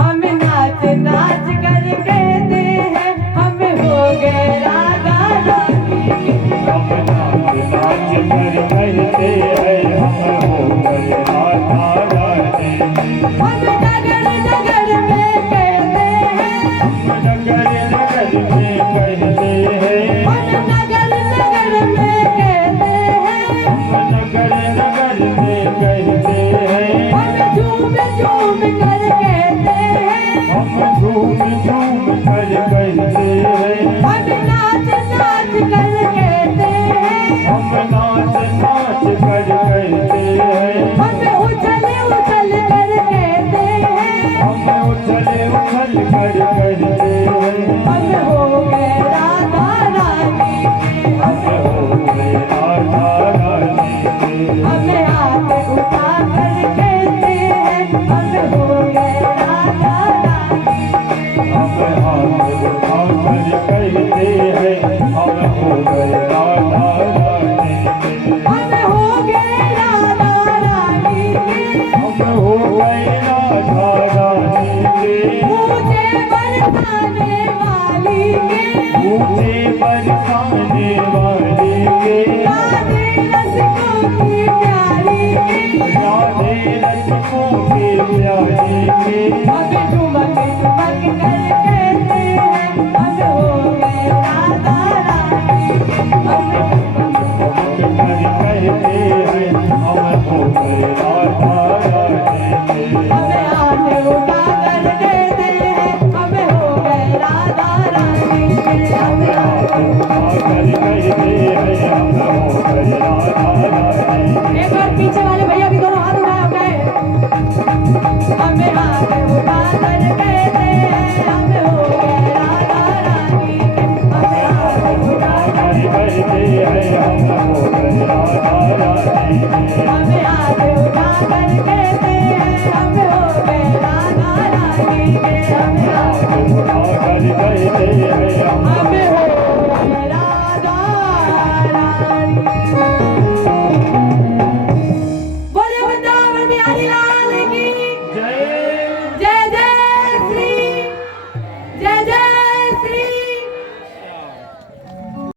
हम नाच नाच कर कहते हैं हमें हो गए राधा रानी के। हम नाच नाच कर कहते हैं हम हो गए राधा रानी के। हम नगर नगर में कहते हैं। हम नगर नगर में कहते हैं। हम नगर नगर में कहते हैं। हम नगर नगर में कहते हैं। हम झूम झूम कर कहते हैं। हम झूम झूम कर कहते हैं। हम नाच नाच कर कहते हैं। हम नाच नाच कर कहते हैं। हम